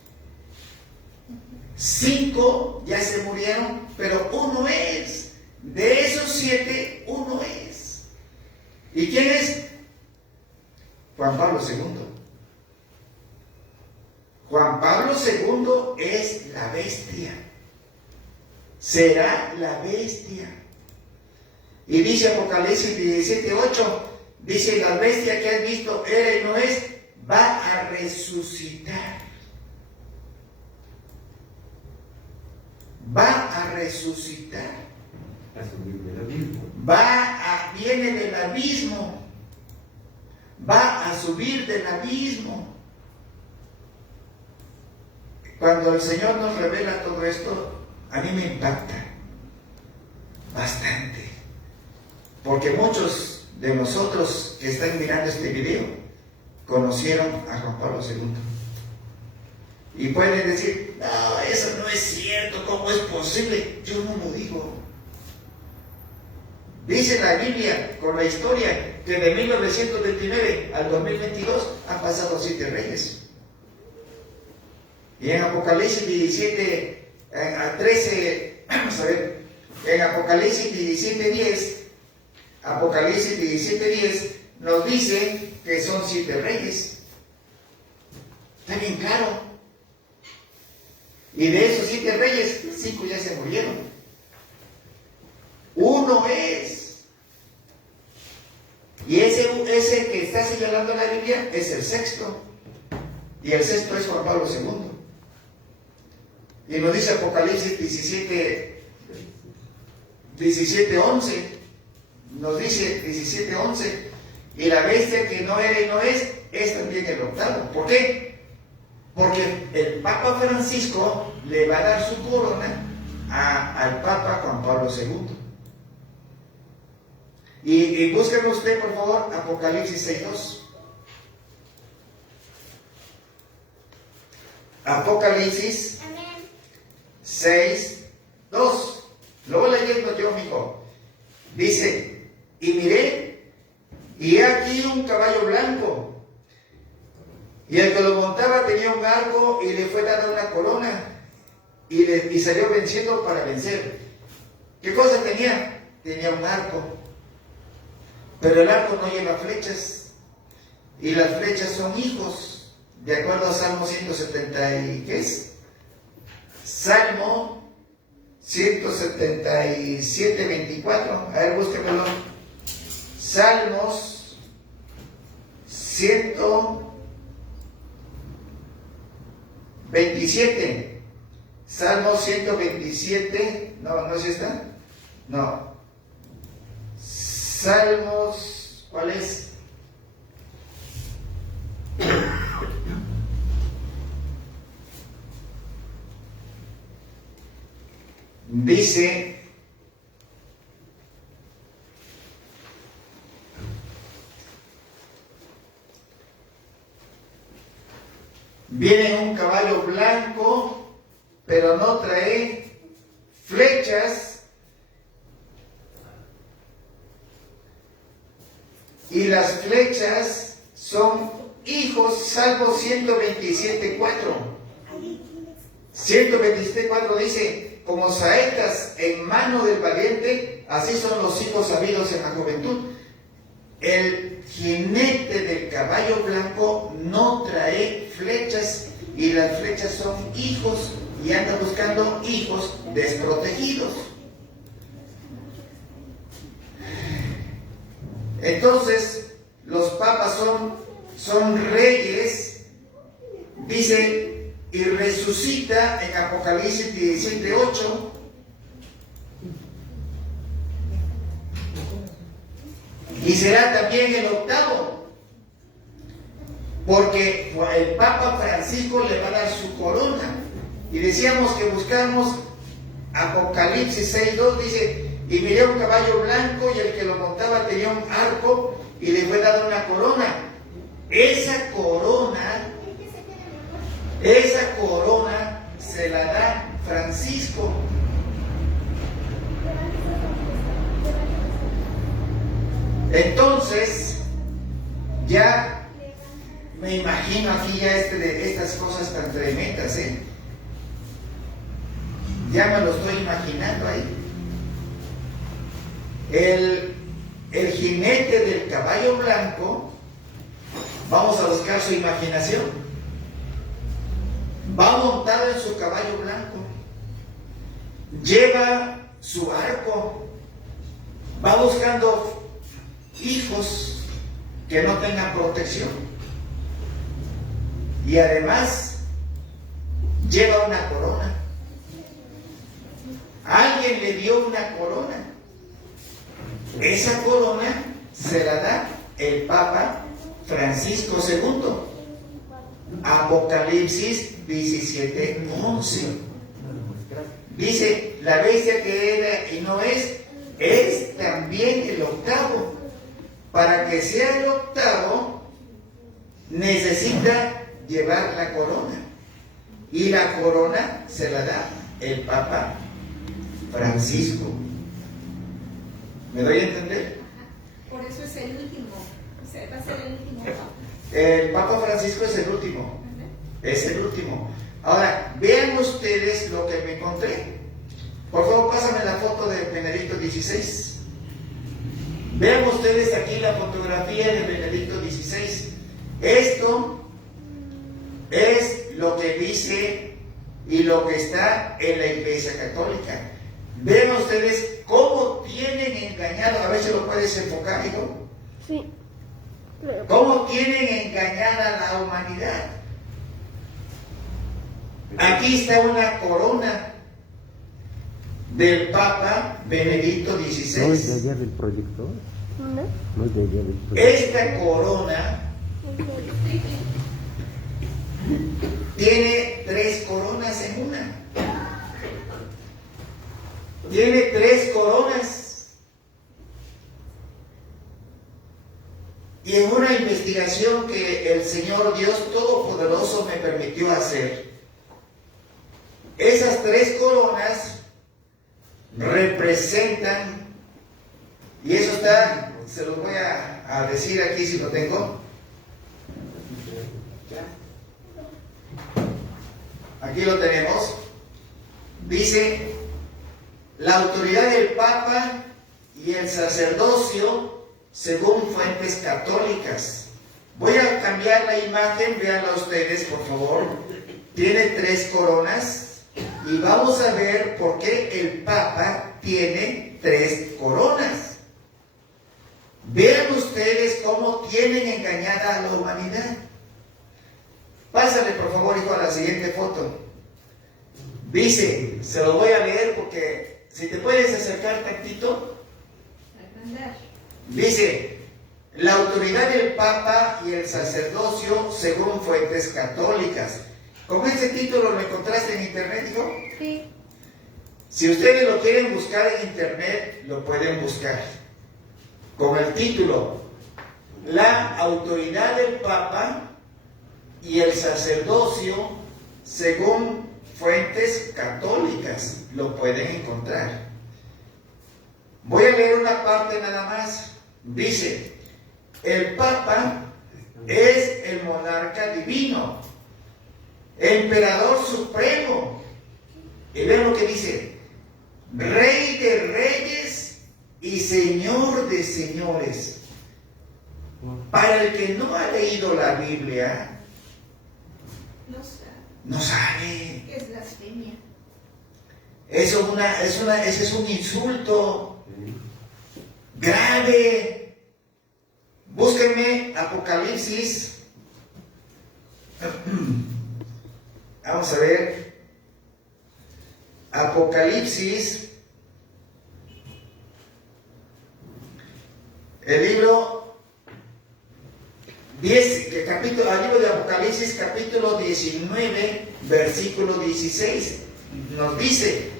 5 ya se murieron, pero uno es. De esos 7, uno es. ¿Y quién es? Juan Pablo II. Juan Pablo II es la bestia. Será la bestia. Y dice Apocalipsis 17:8, dice, la bestia que has visto era y no es, va a resucitar. Va a resucitar. A subir del abismo. Viene del abismo. Va a subir del abismo. Cuando el Señor nos revela todo esto, a mí me impacta bastante. Porque muchos de nosotros que están mirando este video conocieron a Juan Pablo II. Y pueden decir, no, eso no es cierto, ¿cómo es posible? Yo no lo digo. Dice la Biblia, con la historia, que de 1929 al 2022 han pasado 7 reyes. Y en Apocalipsis 17 a 13, vamos a ver, en Apocalipsis 17:10, Apocalipsis 17:10 nos dice que son 7 reyes. Está bien claro. Y de esos 7 reyes, 5 ya se murieron. Uno es. Y ese que está señalando la Biblia es el sexto. Y el sexto es Juan Pablo II. Y nos dice Apocalipsis 17:11. Nos dice 17:11. Y la bestia que no era y no es también el octavo. ¿Por qué? Porque el Papa Francisco le va a dar su corona al Papa Juan Pablo II. Y búsqueme usted, por favor, Apocalipsis 6:2. Apocalipsis Amén. 6:2. Lo voy leyendo yo, mijo. Dice, y miré, y he aquí un caballo blanco, y el que lo montaba tenía un arco, y le fue dada una corona, y salió venciendo para vencer. ¿Qué cosa tenía? Tenía un arco, pero el arco no lleva flechas, y las flechas son hijos, de acuerdo a Salmo 170 y ¿qué es? Salmo 177, 24. A ver, búsquemelo. Salmos 127. Salmos 127. No es esta. No. Salmos, ¿cuál es? Dice, viene un caballo blanco, pero no trae flechas, y las flechas son hijos, Salmo 127:4. 127:4 dice, como saetas en mano del valiente, así son los hijos habidos en la juventud. El jinete del caballo blanco no trae flechas, y las flechas son hijos, y anda buscando hijos desprotegidos. Entonces, los papas son reyes, dice, y resucita en Apocalipsis 17:8. Y será también el octavo, porque el Papa Francisco le va a dar su corona. Y decíamos que buscamos Apocalipsis 6:2, dice, y miré un caballo blanco, y el que lo montaba tenía un arco, y le fue dada una corona. Esa corona se la da Francisco. Entonces, ya me imagino aquí ya de estas cosas tan tremendas, ¿eh? Ya me lo estoy imaginando ahí. El jinete del caballo blanco, vamos a buscar su imaginación. Va montado en su caballo blanco, lleva su arco, va buscando hijos que no tengan protección, y además lleva una corona. Alguien le dio una corona. Esa corona se la da el Papa Francisco II. Apocalipsis 17:11. Dice, la bestia que era y no es también el octavo. Para que sea el octavo, necesita llevar la corona. Y la corona se la da el Papa Francisco. ¿Me doy a entender? Por eso es el último. O sea, va a ser el último papa. El Papa Francisco es el último. Es el último. Ahora, vean ustedes lo que me encontré. Por favor, pásame la foto de Benedicto XVI. Vean ustedes aquí la fotografía de Benedicto XVI. Esto es lo que dice y lo que está en la Iglesia Católica. Vean ustedes cómo tienen engañado, a ver si lo puedes enfocar, hijo. Sí. Cómo tienen engañada a la humanidad. Aquí está una corona del Papa Benedicto ¿No es de XVI. allá del proyector? ¿Dónde? No es de allá del proyector. Esta corona tiene 3 coronas en una. Tiene 3 coronas. Y en una investigación que el Señor Dios Todopoderoso me permitió hacer, esas 3 coronas representan, y eso está, se los voy a decir aquí si lo tengo. Aquí lo tenemos. Dice, la autoridad del Papa y el sacerdocio según fuentes católicas. Voy a cambiar la imagen, véanla ustedes por favor. Tiene 3 coronas y vamos a ver por qué el Papa tiene 3 coronas. Vean ustedes cómo tienen engañada a la humanidad. Pásale por favor, hijo, a la siguiente foto. Dice, se lo voy a leer porque si te puedes acercar tantito. Dice, la autoridad del Papa y el sacerdocio según fuentes católicas. ¿Con ese título lo encontraste en internet, hijo? Sí. Si ustedes lo quieren buscar en internet, lo pueden buscar. Con el título, la autoridad del Papa y el sacerdocio según fuentes católicas, lo pueden encontrar. Voy a leer una parte nada más. Dice, el Papa es el monarca divino, emperador supremo. Y vean lo que dice, Rey de reyes y Señor de señores. Para el que no ha leído la Biblia, no sabe. Es blasfemia. Eso ese es un insulto grave. Búsquenme Apocalipsis. Vamos a ver. Apocalipsis. El libro 10, el libro de Apocalipsis, capítulo 19, versículo 16. Nos dice,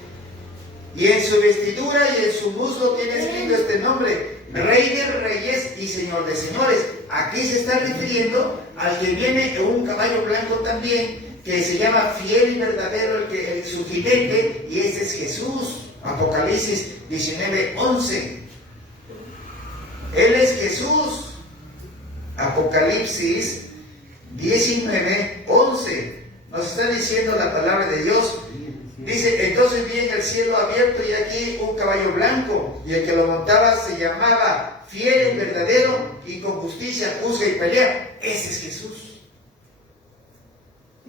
y en su vestidura y en su muslo tiene escrito este nombre, Rey de reyes y Señor de señores. Aquí se está refiriendo al que viene en un caballo blanco también, que se llama fiel y verdadero, su jinete, y ese es Jesús. Apocalipsis 19, 11. Él es Jesús. Apocalipsis 19, 11. Nos está diciendo la palabra de Dios. Dice, entonces vi en el cielo abierto y aquí un caballo blanco, y el que lo montaba se llamaba fiel y verdadero, y con justicia juzga y pelea. Ese es Jesús.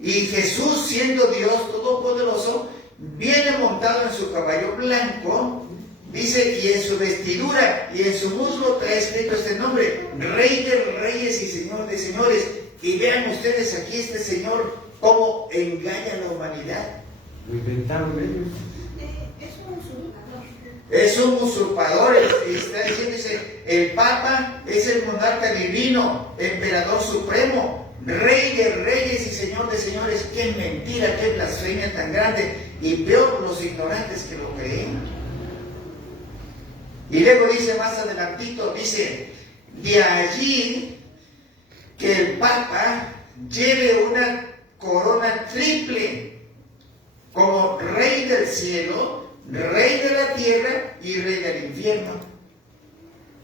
Y Jesús, siendo Dios Todopoderoso, viene montado en su caballo blanco. Dice, y en su vestidura y en su muslo trae escrito este nombre, Rey de reyes y Señor de señores. Y vean ustedes aquí este Señor cómo engaña a la humanidad. Lo inventaron ellos. Es un usurpador. Es un usurpador. Y está diciendo, dice, el Papa es el monarca divino, emperador supremo, Rey de reyes y Señor de señores. Qué mentira, qué blasfemia tan grande. Y peor los ignorantes que lo creen. Y luego dice más adelantito, dice, de allí que el Papa lleve una corona triple, como Rey del cielo, Rey de la tierra y Rey del infierno.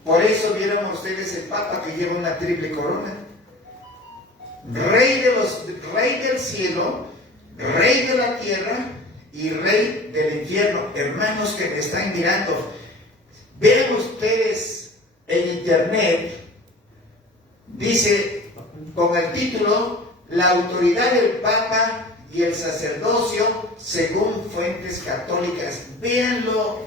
Por eso vieron ustedes el Papa que lleva una triple corona. Rey del cielo, Rey de la tierra y Rey del infierno. Hermanos que me están mirando, vean ustedes en internet, dice con el título, la autoridad del Papa y el sacerdocio según fuentes católicas. Véanlo,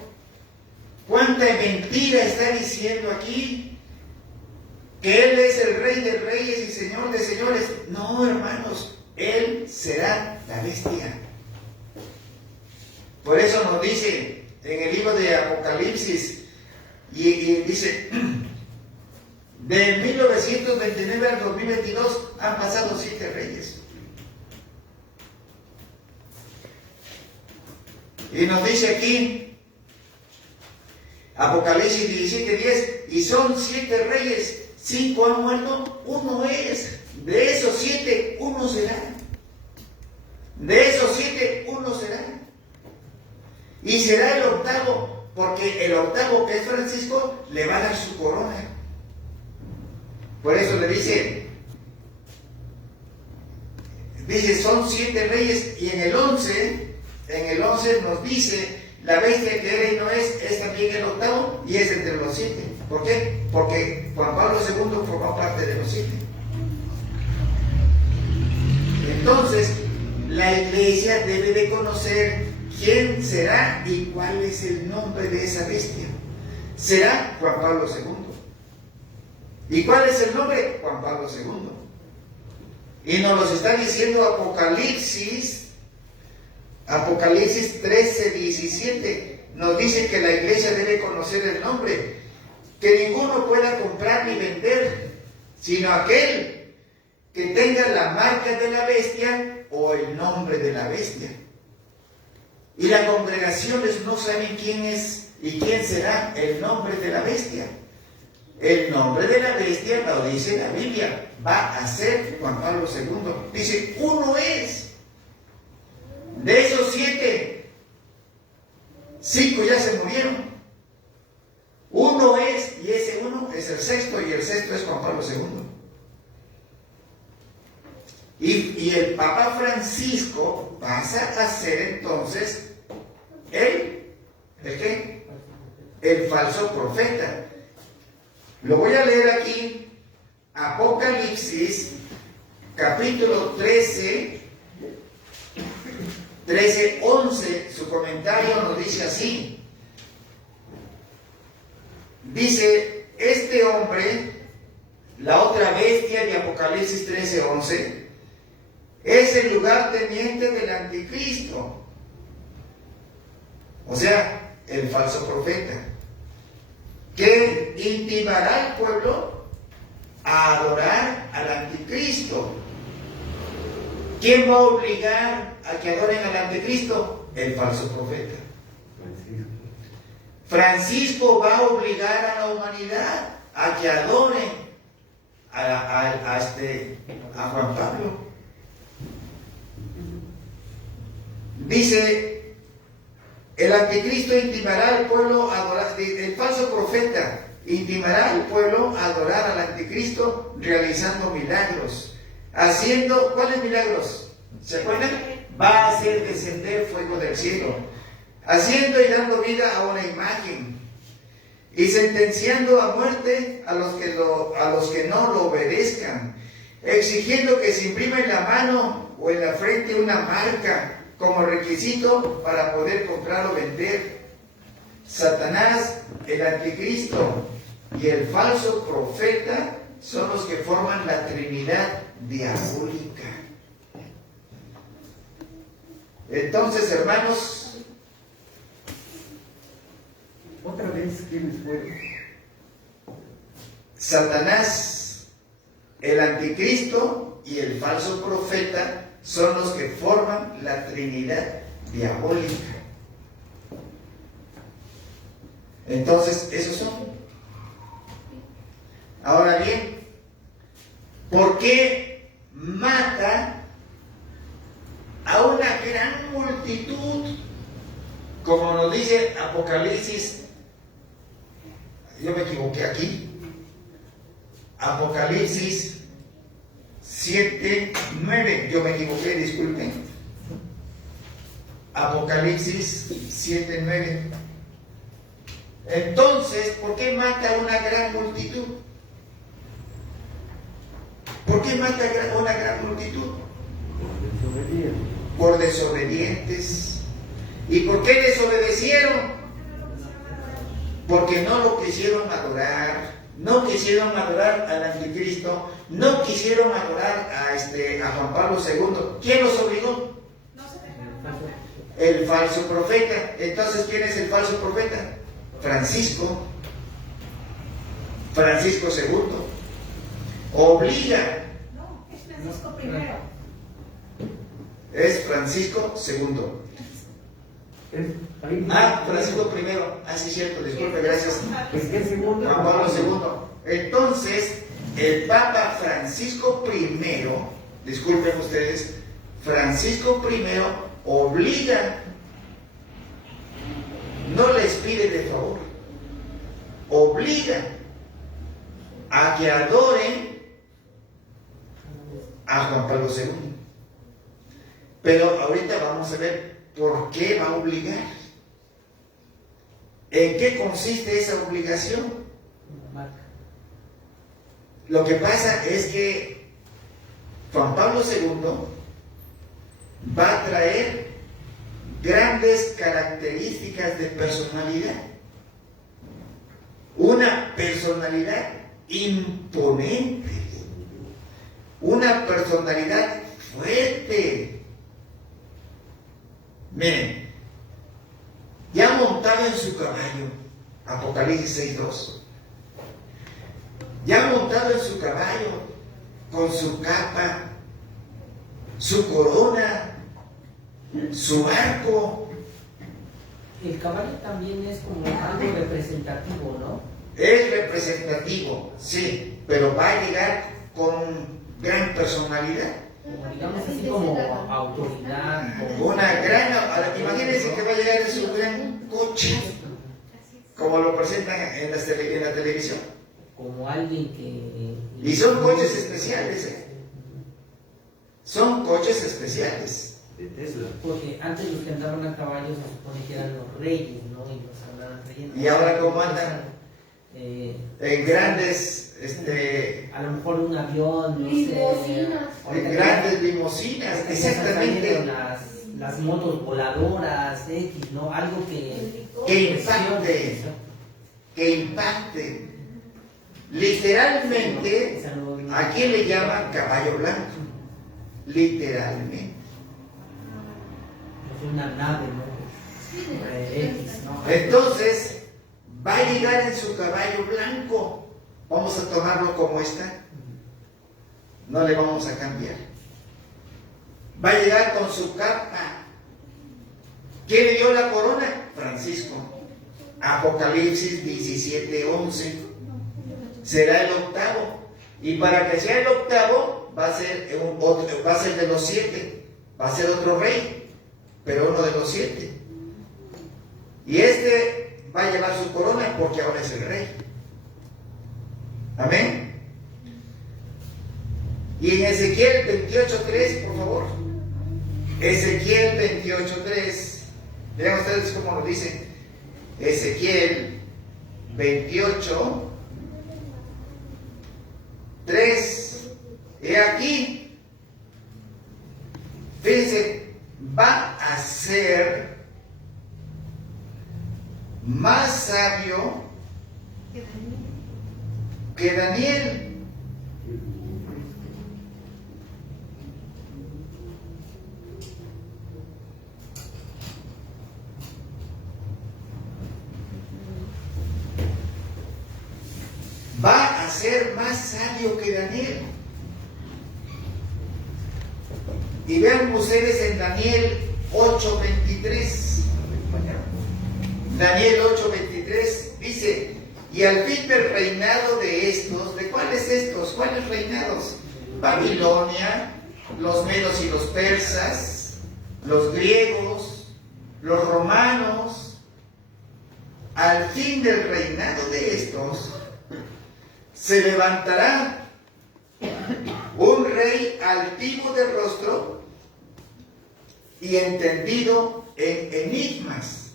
cuánta mentira está diciendo aquí, que Él es el Rey de reyes y Señor de señores. No, hermanos, Él será la bestia. Por eso nos dice en el libro de Apocalipsis, y dice, de 1929 al 2022 han pasado 7 reyes. Y nos dice aquí, Apocalipsis 17:10, y son 7 reyes, 5 han muerto, uno es. De esos 7, uno será. De esos 7, uno será. Y será el octavo, porque el octavo, que es Francisco, le va a dar su corona. Por eso le dice, son 7 reyes, y en el 11 nos dice, la bestia que era y no es también el octavo, y es entre los 7. ¿Por qué? Porque Juan Pablo II formó parte de los 7. Entonces, la iglesia debe de conocer quién será y cuál es el nombre de esa bestia. Será Juan Pablo II. ¿Y cuál es el nombre? Juan Pablo II. Y nos los está diciendo Apocalipsis 13, 17. Nos dice que la iglesia debe conocer el nombre, que ninguno pueda comprar ni vender, sino aquel que tenga la marca de la bestia o el nombre de la bestia. Y las congregaciones no saben quién es y quién será el nombre de la bestia. El nombre de la bestia lo dice la Biblia, va a ser Juan Pablo II. Dice, uno es. De esos 7, 5 ya se murieron. Uno es, y ese uno es el sexto, y el sexto es Juan Pablo II. Y el Papa Francisco pasa a ser entonces ¿el qué? El falso profeta. Lo voy a leer aquí, Apocalipsis, capítulo 13, 11, su comentario nos dice así. Dice, este hombre, la otra bestia de Apocalipsis 13, 11, es el lugarteniente del anticristo. O sea, el falso profeta, que intimará al pueblo a adorar al anticristo. ¿Quién va a obligar a que adoren al anticristo? El falso profeta. Francisco va a obligar a la humanidad a que adoren a Juan Pablo. Dice, el anticristo intimará al pueblo a adorar, el falso profeta intimará al pueblo a adorar al anticristo realizando milagros. Haciendo, ¿cuáles milagros? ¿Se acuerdan? Va a hacer descender fuego del cielo, haciendo y dando vida a una imagen, y sentenciando a muerte a los que no lo obedezcan, exigiendo que se imprima en la mano o en la frente una marca como requisito para poder comprar o vender. Satanás, el anticristo y el falso profeta son los que forman la Trinidad diabólica. Entonces, hermanos, Otra vez, ¿quiénes fueron? Satanás, el anticristo y el falso profeta son los que forman la Trinidad diabólica. Entonces, esos son. Ahora bien, ¿por qué mata a una gran multitud? Como nos dice Apocalipsis, yo me equivoqué aquí, Apocalipsis 7, 9, yo me equivoqué, disculpen. Apocalipsis 7, 9. Entonces, ¿por qué mata a una gran multitud? ¿Por qué mata a una gran multitud? Por desobedientes. ¿Y por qué desobedecieron? Porque no lo quisieron adorar. No quisieron adorar al anticristo, no quisieron adorar a Juan Pablo II. ¿Quién los obligó? El falso profeta. Entonces, ¿quién es el falso profeta? Francisco II. Obliga. No, es Francisco primero. Es Francisco II. Francisco I. Sí, cierto, disculpe, gracias. ¿En qué segundo? Juan Pablo II. Entonces, el Papa Francisco I, disculpen ustedes, Francisco I obliga, no les pide de favor, obliga a que adoren a Juan Pablo II. Pero ahorita vamos a ver por qué va a obligar. ¿En qué consiste esa obligación? Lo que pasa es que Juan Pablo II va a traer grandes características de personalidad. Una personalidad imponente, una personalidad fuerte. Miren, ya montado en su caballo, Apocalipsis 6:2, ya montado en su caballo, con su capa, su corona, su arco. El caballo también es como algo representativo, ¿no? Es representativo, sí, pero va a llegar con gran personalidad. Como, digamos así, como autoridad. Como... Una gran, imagínense que va a llegar en su gran coche, como lo presentan en la televisión. Como alguien que... Y son coches especiales, ¿eh? Son coches especiales. De Tesla. Porque antes los que andaban a caballo se supone que eran los reyes, ¿no? Y los andaban trayendo. ¿Y ahora cómo andan? En grandes, a lo mejor un avión, no Limusinas. en grandes limusinas, exactamente. Las motos voladoras, X, ¿no? Algo que impacte. Literalmente, ¿a quién le llaman caballo blanco? Literalmente. Es una nave, ¿no? X, ¿no? Entonces, va a llegar en su caballo blanco. Vamos a tomarlo como está. No le vamos a cambiar. Va a llegar con su capa. ¿Quién le dio la corona? Francisco. Apocalipsis 17:11. Será el octavo. Y para que sea el octavo, va a ser de los 7. Va a ser otro rey, pero uno de los 7. Y va a llevar su corona porque ahora es el rey. Amén. Y en Ezequiel 28:3, por favor. Ezequiel 28:3. Vean ustedes cómo lo dice. Ezequiel 28:3. He aquí. Fíjense, va a ser más sabio que Daniel. Va a ser más sabio que Daniel. Y vean ustedes en Daniel 8:23. Daniel 8:23 dice: y al fin del reinado de estos, ¿de cuáles estos? ¿Cuáles reinados? Babilonia, los medos y los persas, los griegos, los romanos. Al fin del reinado de estos, se levantará un rey altivo de rostro y entendido en enigmas.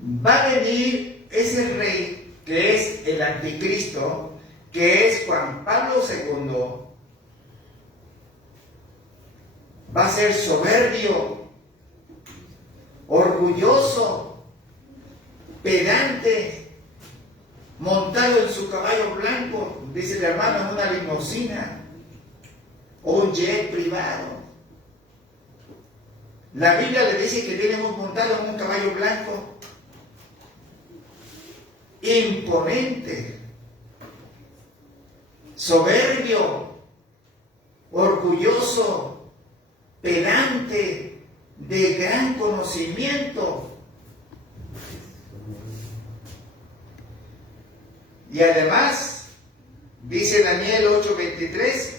Va a venir ese rey que es el anticristo, que es Juan Pablo II. Va a ser soberbio, orgulloso, pedante, montado en su caballo blanco, dice el hermano, en una limusina o un jet privado. La Biblia le dice que viene montado en un caballo blanco, imponente, soberbio, orgulloso, pedante, de gran conocimiento. Y además Dice Daniel 8:23,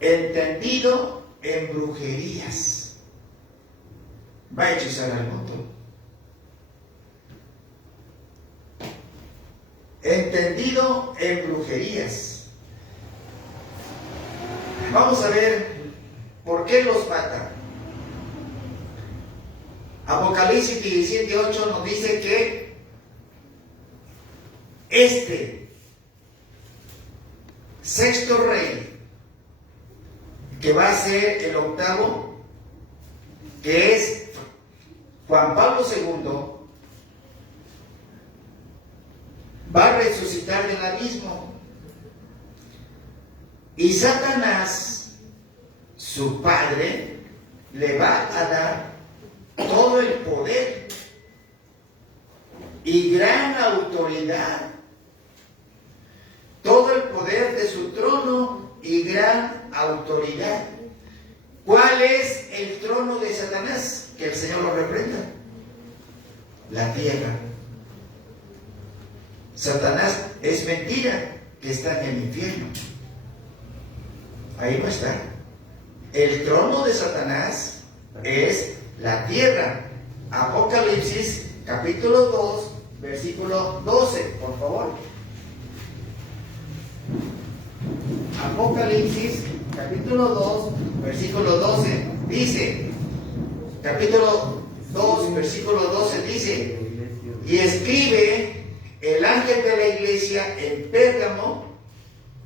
entendido en brujerías. Va a hechizar al mundo. Entendido en brujerías. Vamos a ver por qué los matan. Apocalipsis 17:8 nos dice que este sexto rey, que va a ser el octavo, que es Juan Pablo II, va a resucitar del abismo. Y Satanás, su padre, le va a dar todo el poder y gran autoridad, todo el poder de su trono y gran autoridad. ¿Cuál es el trono de Satanás? Que el Señor lo reprenda. La tierra. Satanás es mentira que está en el infierno. Ahí no está. El trono de Satanás es la tierra. Apocalipsis capítulo 2, versículo 12, por favor. Apocalipsis capítulo 2, versículo 12. Dice, capítulo 2, versículo 12 dice, y escribe el ángel de la iglesia en Pérgamo,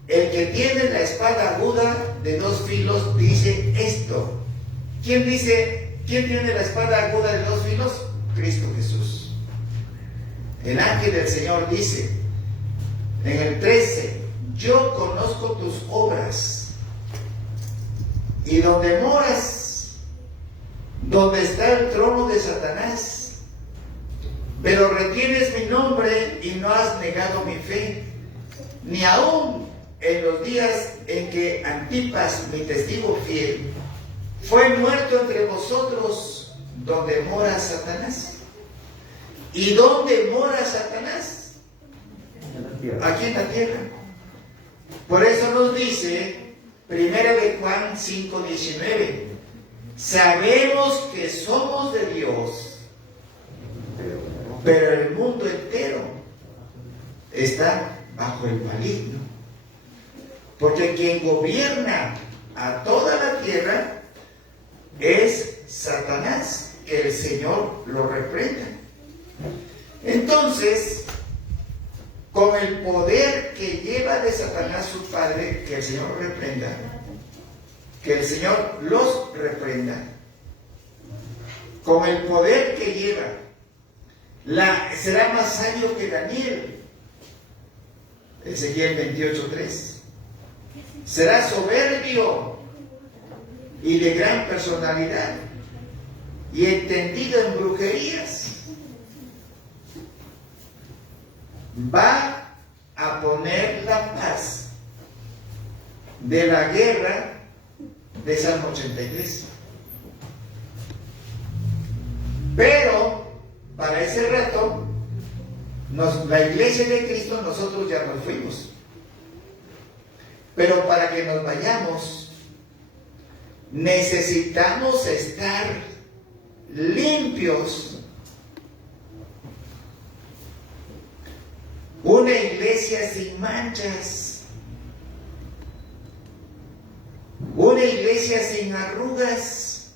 el que tiene la espada aguda de 2 filos, dice esto. ¿Quién tiene la espada aguda de 2 filos? Cristo Jesús. El ángel del Señor dice, en el 13, yo conozco tus obras y donde moras, donde está el trono de Satanás, pero retienes mi nombre y no has negado mi fe, ni aún en los días en que Antipas, mi testigo fiel, fue muerto entre vosotros, donde mora Satanás. ¿Y dónde mora Satanás? Aquí en la tierra. Por eso nos dice 1 de Juan 5:19, sabemos que somos de Dios, pero el mundo entero está bajo el maligno. Porque quien gobierna a toda la tierra es Satanás, que el Señor lo reprenda. Entonces, con el poder que lleva de Satanás su padre, que el Señor reprenda, que el Señor los reprenda, con el poder que lleva, será más sabio que Daniel, Ezequiel 28:3. Será soberbio y de gran personalidad y entendido en brujerías. Va a poner la paz de la guerra de Salmo 83. Pero para ese rato, la iglesia de Cristo, nosotros ya nos fuimos. Pero para que nos vayamos, necesitamos estar limpios. Una iglesia sin manchas. Una iglesia sin arrugas.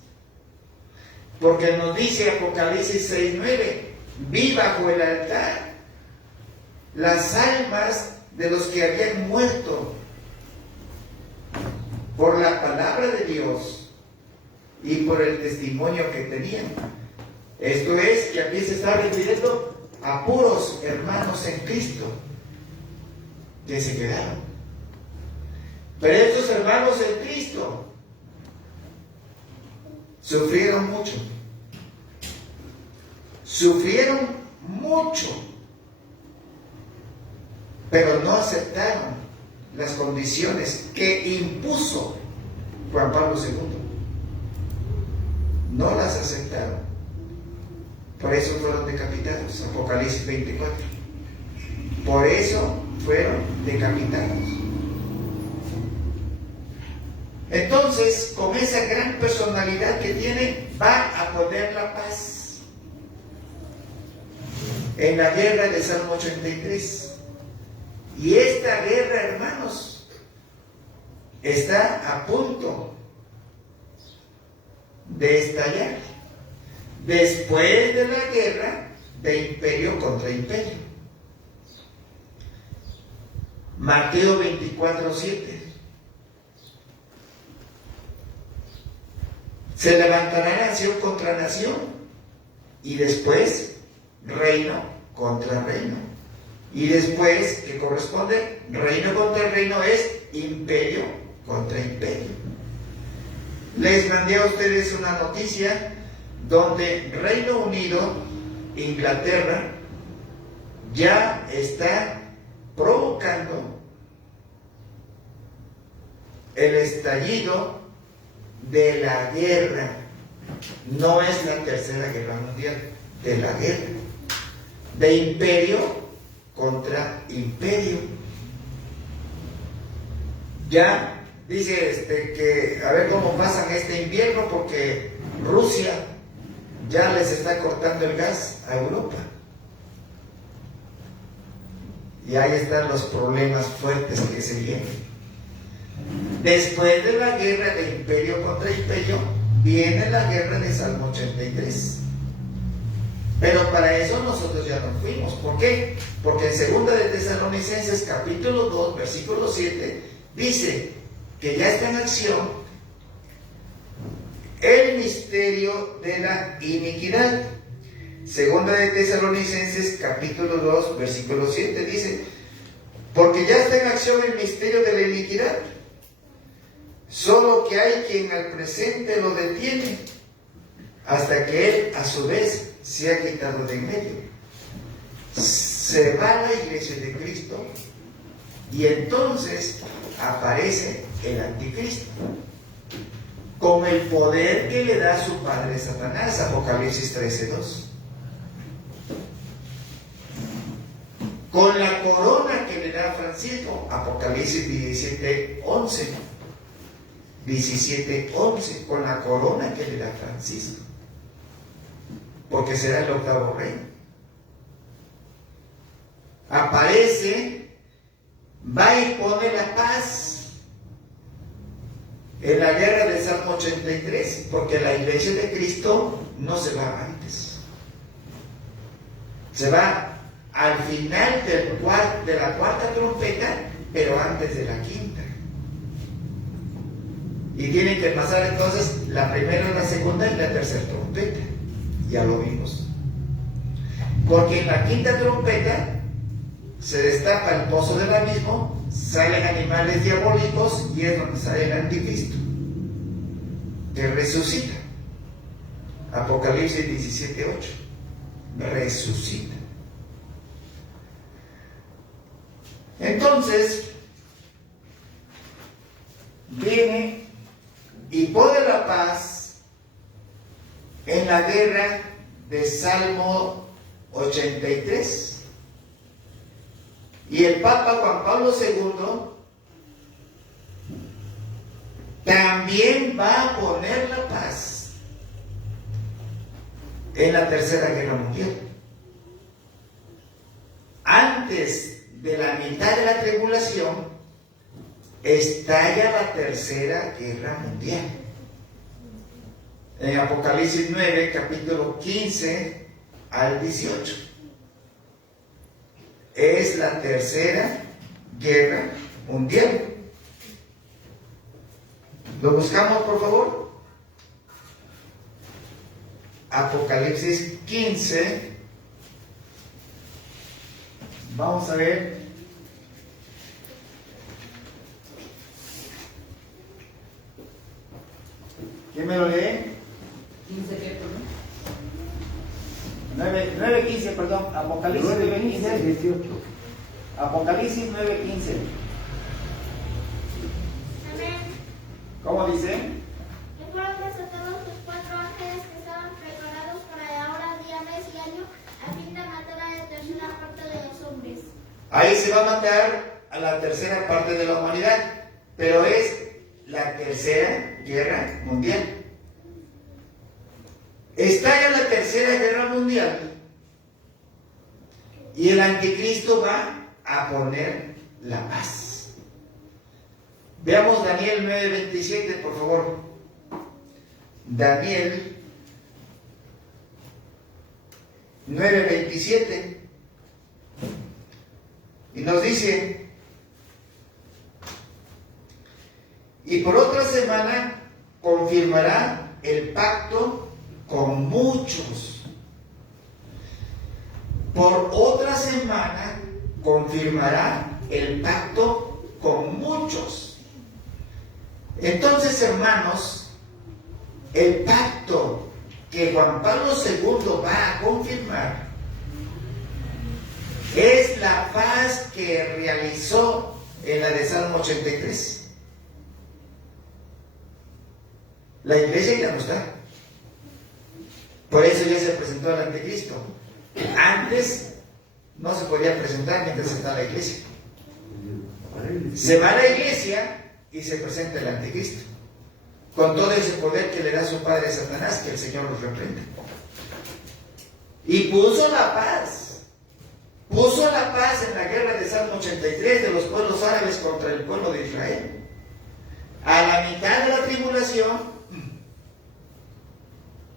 Porque nos dice Apocalipsis 6:9, vi bajo el altar las almas de los que habían muerto por la palabra de Dios y por el testimonio que tenían. Esto es, que aquí se está refiriendo a puros hermanos en Cristo que se quedaron. Pero estos hermanos en Cristo sufrieron mucho, pero no aceptaron las condiciones que impuso Juan Pablo II. No las aceptaron. Por eso fueron decapitados. Apocalipsis 24. Por eso fueron decapitados. Entonces, con esa gran personalidad que tiene, va a poner la paz en la guerra de Salmo 83. Y esta guerra, hermanos, está a punto de estallar después de la guerra de imperio contra imperio. Mateo 24:7. Se levantará nación contra nación y después reino contra reino. Y después, que corresponde, reino contra reino es imperio contra imperio. Les mandé a ustedes una noticia donde Reino Unido, Inglaterra, ya está provocando el estallido de la guerra. No es la tercera guerra mundial, de la guerra, de imperio contra imperio. Ya dice que a ver cómo pasan este invierno, porque Rusia ya les está cortando el gas a Europa. Y ahí están los problemas fuertes que se vienen. Después de la guerra de imperio contra imperio, viene la guerra de Salmo 83. Pero para eso nosotros ya nos fuimos. ¿Por qué? Porque en 2 de Tesalonicenses capítulo 2, versículo 7, dice que ya está en acción el misterio de la iniquidad. 2 de Tesalonicenses capítulo 2, versículo 7 dice: porque ya está en acción el misterio de la iniquidad, solo que hay quien al presente lo detiene, hasta que él a su vez se ha quitado de en medio. Se va la iglesia de Cristo y entonces aparece el anticristo con el poder que le da su padre Satanás. Apocalipsis 13:2. Con la corona que le da Francisco. Apocalipsis 17:11. 17:11. Con la corona que le da Francisco, porque será el octavo rey. Aparece, va y pone la paz en la guerra del Salmo 83, porque la iglesia de Cristo no se va antes, se va al final de la cuarta trompeta, pero antes de la quinta. Y tienen que pasar entonces la primera, la segunda y la tercera trompeta. Ya lo vimos. Porque en la quinta trompeta se destapa el pozo del abismo, salen animales diabólicos y es donde sale el anticristo, que resucita. Apocalipsis 17:8. Resucita. Entonces, viene y pone la paz en la guerra de Salmo 83. Y el Papa Juan Pablo II también va a poner la paz en la tercera guerra mundial. Antes de la mitad de la tribulación estalla la tercera guerra mundial. En Apocalipsis 9, capítulo 15 al 18. Es la tercera guerra mundial. ¿Lo buscamos, por favor? Apocalipsis 15. Vamos a ver. ¿Quién me lo lee? 15 qué, perdón. 9:15, perdón. Apocalipsis 9:15. 18. Apocalipsis 9:15. Amén. ¿Cómo dice? Y fueron desatados los 4 ángeles que estaban preparados para la hora, día, mes y año, a fin de matar a la tercera parte de los hombres. Ahí se va a matar a la tercera parte de la humanidad, pero es la Tercera Guerra Mundial. Estalla la Tercera Guerra Mundial y el anticristo va a poner la paz. Veamos Daniel 9:27, por favor. Daniel 9:27. Y nos dice: y por otra semana confirmará el pacto con muchos. Por otra semana confirmará el pacto con muchos. Entonces, hermanos, el pacto que Juan Pablo II va a confirmar es la paz que realizó en la de Salmo 83. La iglesia ya no está. Por eso ya se presentó al anticristo. Antes no se podía presentar mientras está la iglesia. Se va a la iglesia y se presenta el anticristo, con todo ese poder que le da su padre Satanás, que el Señor los reprenda. Y puso la paz en la guerra de Salmo 83 de los pueblos árabes contra el pueblo de Israel. A la mitad de la tribulación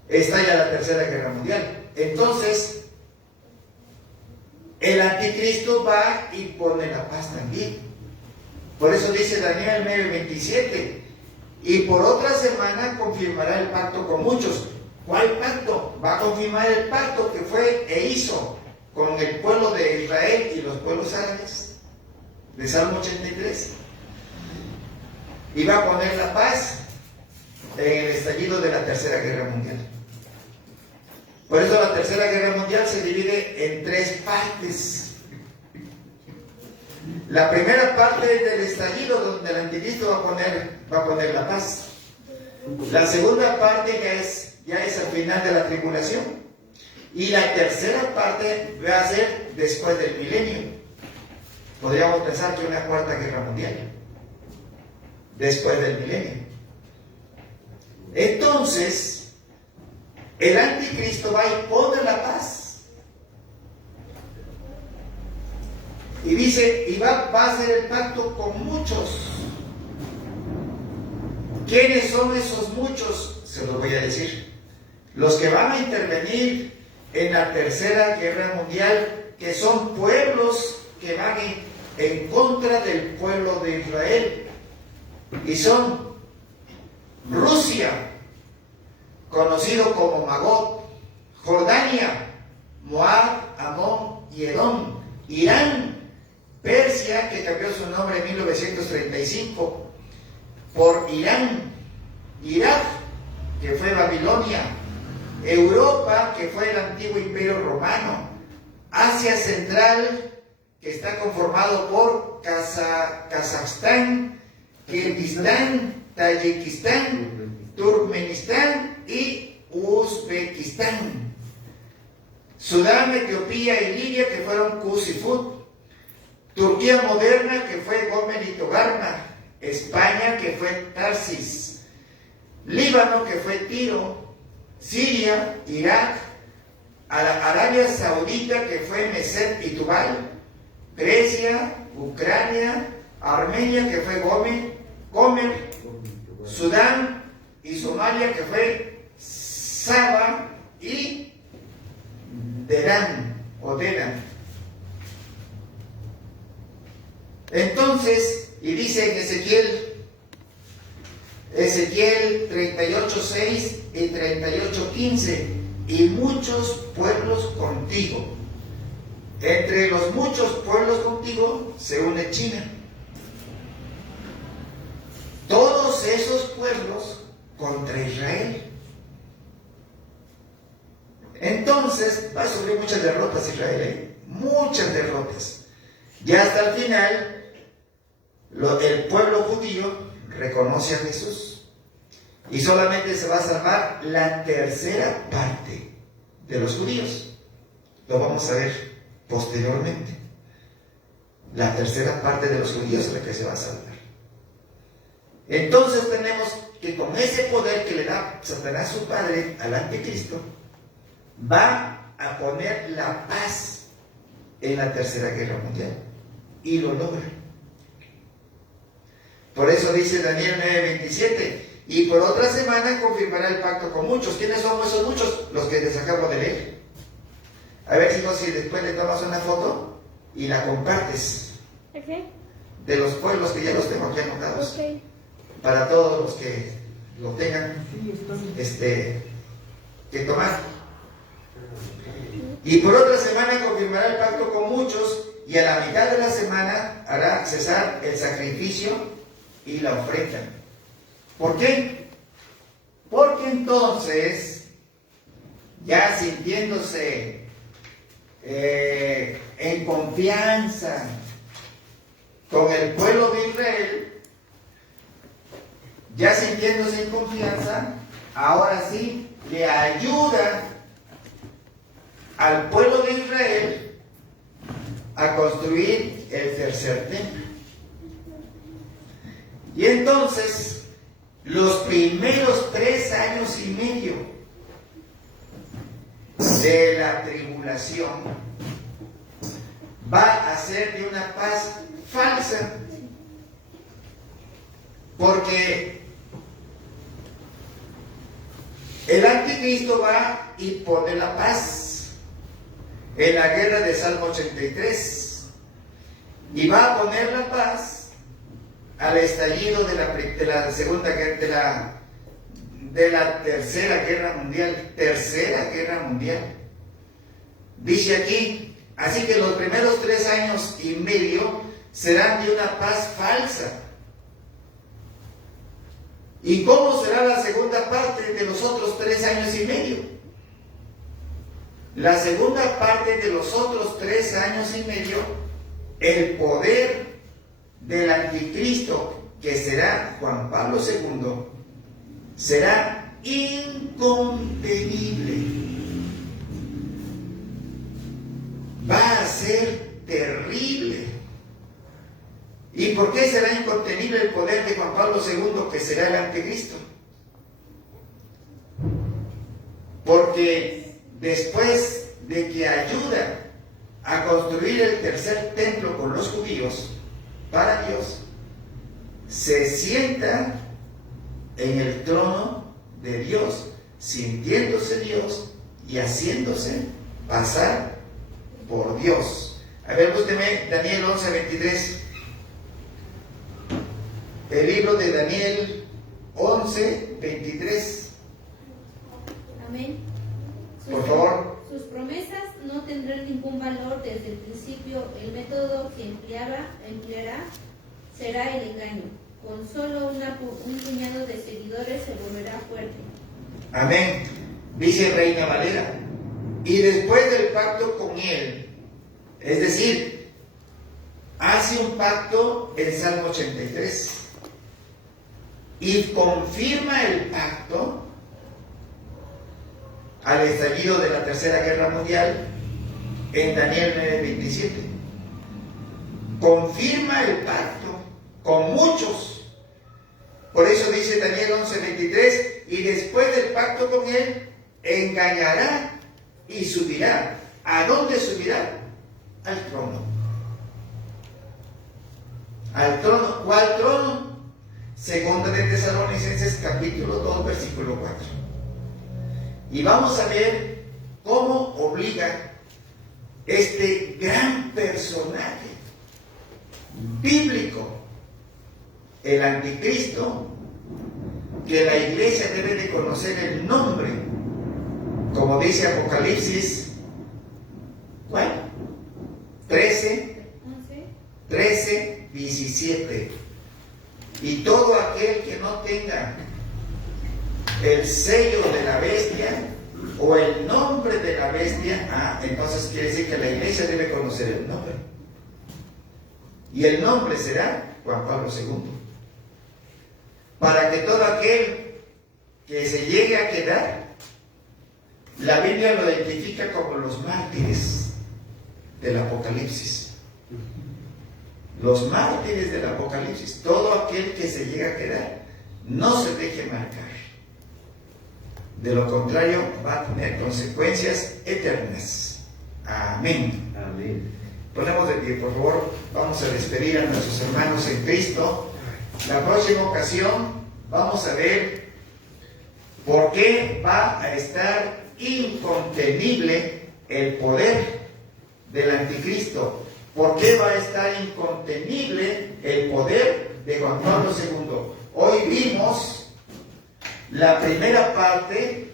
estalla la Tercera Guerra Mundial. Entonces, el anticristo va y pone la paz también. Por eso dice Daniel 9:27, y por otra semana confirmará el pacto con muchos. ¿Cuál pacto? Va a confirmar el pacto que fue e hizo con el pueblo de Israel y los pueblos árabes, de Salmo 83. Y va a poner la paz en el estallido de la Tercera Guerra Mundial. Por eso la Tercera Guerra Mundial se divide en tres partes. La primera parte es del estallido, donde el anticristo va a poner la paz. La segunda parte ya es al final de la tribulación. Y la tercera parte va a ser después del milenio. Podríamos pensar que una cuarta guerra mundial, después del milenio. Entonces, el anticristo va y pone la paz. Y dice, y va a hacer el pacto con muchos. ¿Quiénes son esos muchos? Se los voy a decir. Los que van a intervenir en la Tercera Guerra Mundial, que son pueblos que van en contra del pueblo de Israel. Y son Rusia, conocido como Magog, Jordania, Moab, Amón y Edom, Irán, Persia, que cambió su nombre en 1935 por Irán, Irak, que fue Babilonia, Europa, que fue el antiguo imperio romano, Asia Central, que está conformado por Kazajstán, Kirguistán, Tayikistán, Turkmenistán y Uzbekistán, Sudán, Etiopía y Libia, que fueron Kus y Fut, Turquía moderna, que fue Gomer y Togarma, España, que fue Tarsis, Líbano, que fue Tiro, Siria, Irak, Arabia Saudita, que fue Mesed y Tubal, Grecia, Ucrania, Armenia, que fue Gomer, Sudán y Somalia, que fue Saba y Dedan o Dedan. Entonces, y dice en Ezequiel 38:6 y 38:15, y muchos pueblos contigo. Entre los muchos pueblos contigo se une China. Todos esos pueblos contra Israel. Entonces va a sufrir muchas derrotas Israel, muchas derrotas. Ya hasta el final, el pueblo judío reconoce a Jesús y solamente se va a salvar la tercera parte de los judíos. Lo vamos a ver posteriormente. La tercera parte de los judíos es la que se va a salvar. Entonces tenemos que con ese poder que le da Satanás su padre al anticristo, va a poner la paz en la Tercera Guerra Mundial. Y lo logra. Por eso dice Daniel 9:27, y por otra semana confirmará el pacto con muchos. ¿Quiénes son esos muchos? Los que les acabo de leer. A ver, chicos, si después le tomas una foto y la compartes. Okay. De los pueblos que ya los tengo aquí anotados. Okay. Para todos los que lo tengan que tomar. Y por otra semana confirmará el pacto con muchos, y a la mitad de la semana hará cesar el sacrificio y la ofrenda. ¿Por qué? Porque entonces, ya sintiéndose en confianza con el pueblo de Israel, ya sintiéndose en confianza, ahora sí le ayuda al pueblo de Israel a construir el tercer templo. Y entonces, los primeros 3 años y medio de la tribulación va a ser de una paz falsa, porque el anticristo va y pone la paz en la guerra de Salmo 83, y va a poner la paz al estallido de la segunda de la tercera guerra mundial. Tercera guerra mundial. Dice aquí, así que los primeros 3 años y medio serán de una paz falsa. ¿Y cómo será la segunda parte de los otros 3 años y medio? La segunda parte de los otros 3 años y medio, el poder del anticristo, que será Juan Pablo II, será incontenible. Va a ser terrible. ¿Y por qué será incontenible el poder de Juan Pablo II, que será el anticristo? Porque después de que ayuda a construir el tercer templo con los judíos para Dios, se sienta en el trono de Dios, sintiéndose Dios y haciéndose pasar por Dios. A ver, búsqueme Daniel 11:23. El libro de Daniel 11:23. Amén. Por favor. Sus promesas no tendrán ningún valor desde el principio. El método que empleará será el engaño. Con solo un puñado de seguidores se volverá fuerte. Amén. Dice Reina Valera. Y después del pacto con él, es decir, hace un pacto en Salmo 83 y confirma el pacto al estallido de la Tercera Guerra Mundial en Daniel 9:27. Confirma el pacto con muchos. Por eso dice Daniel 11:23, y después del pacto con él, engañará y subirá. ¿A dónde subirá? Al trono. ¿Al trono? ¿Cuál trono? Segunda de Tesalonicenses capítulo 2, versículo 4. Y vamos a ver cómo obliga este gran personaje bíblico, el anticristo, que la iglesia debe de conocer el nombre, como dice Apocalipsis, ¿cuál? 13:17. Y todo aquel que no tenga el sello de la bestia o el nombre de la bestia, entonces quiere decir que la iglesia debe conocer el nombre. Y el nombre será Juan Pablo II. Para que todo aquel que se llegue a quedar, la Biblia lo identifica como los mártires del Apocalipsis. los mártires del Apocalipsis, todo aquel que se llega a quedar, no se deje marcar. De lo contrario, va a tener consecuencias eternas. Amén. Amén. Ponemos de pie, por favor. Vamos a despedir a nuestros hermanos en Cristo. La próxima ocasión vamos a ver por qué va a estar incontenible el poder del anticristo. ¿Por qué va a estar incontenible el poder de Juan Pablo II? Hoy vimos la primera parte.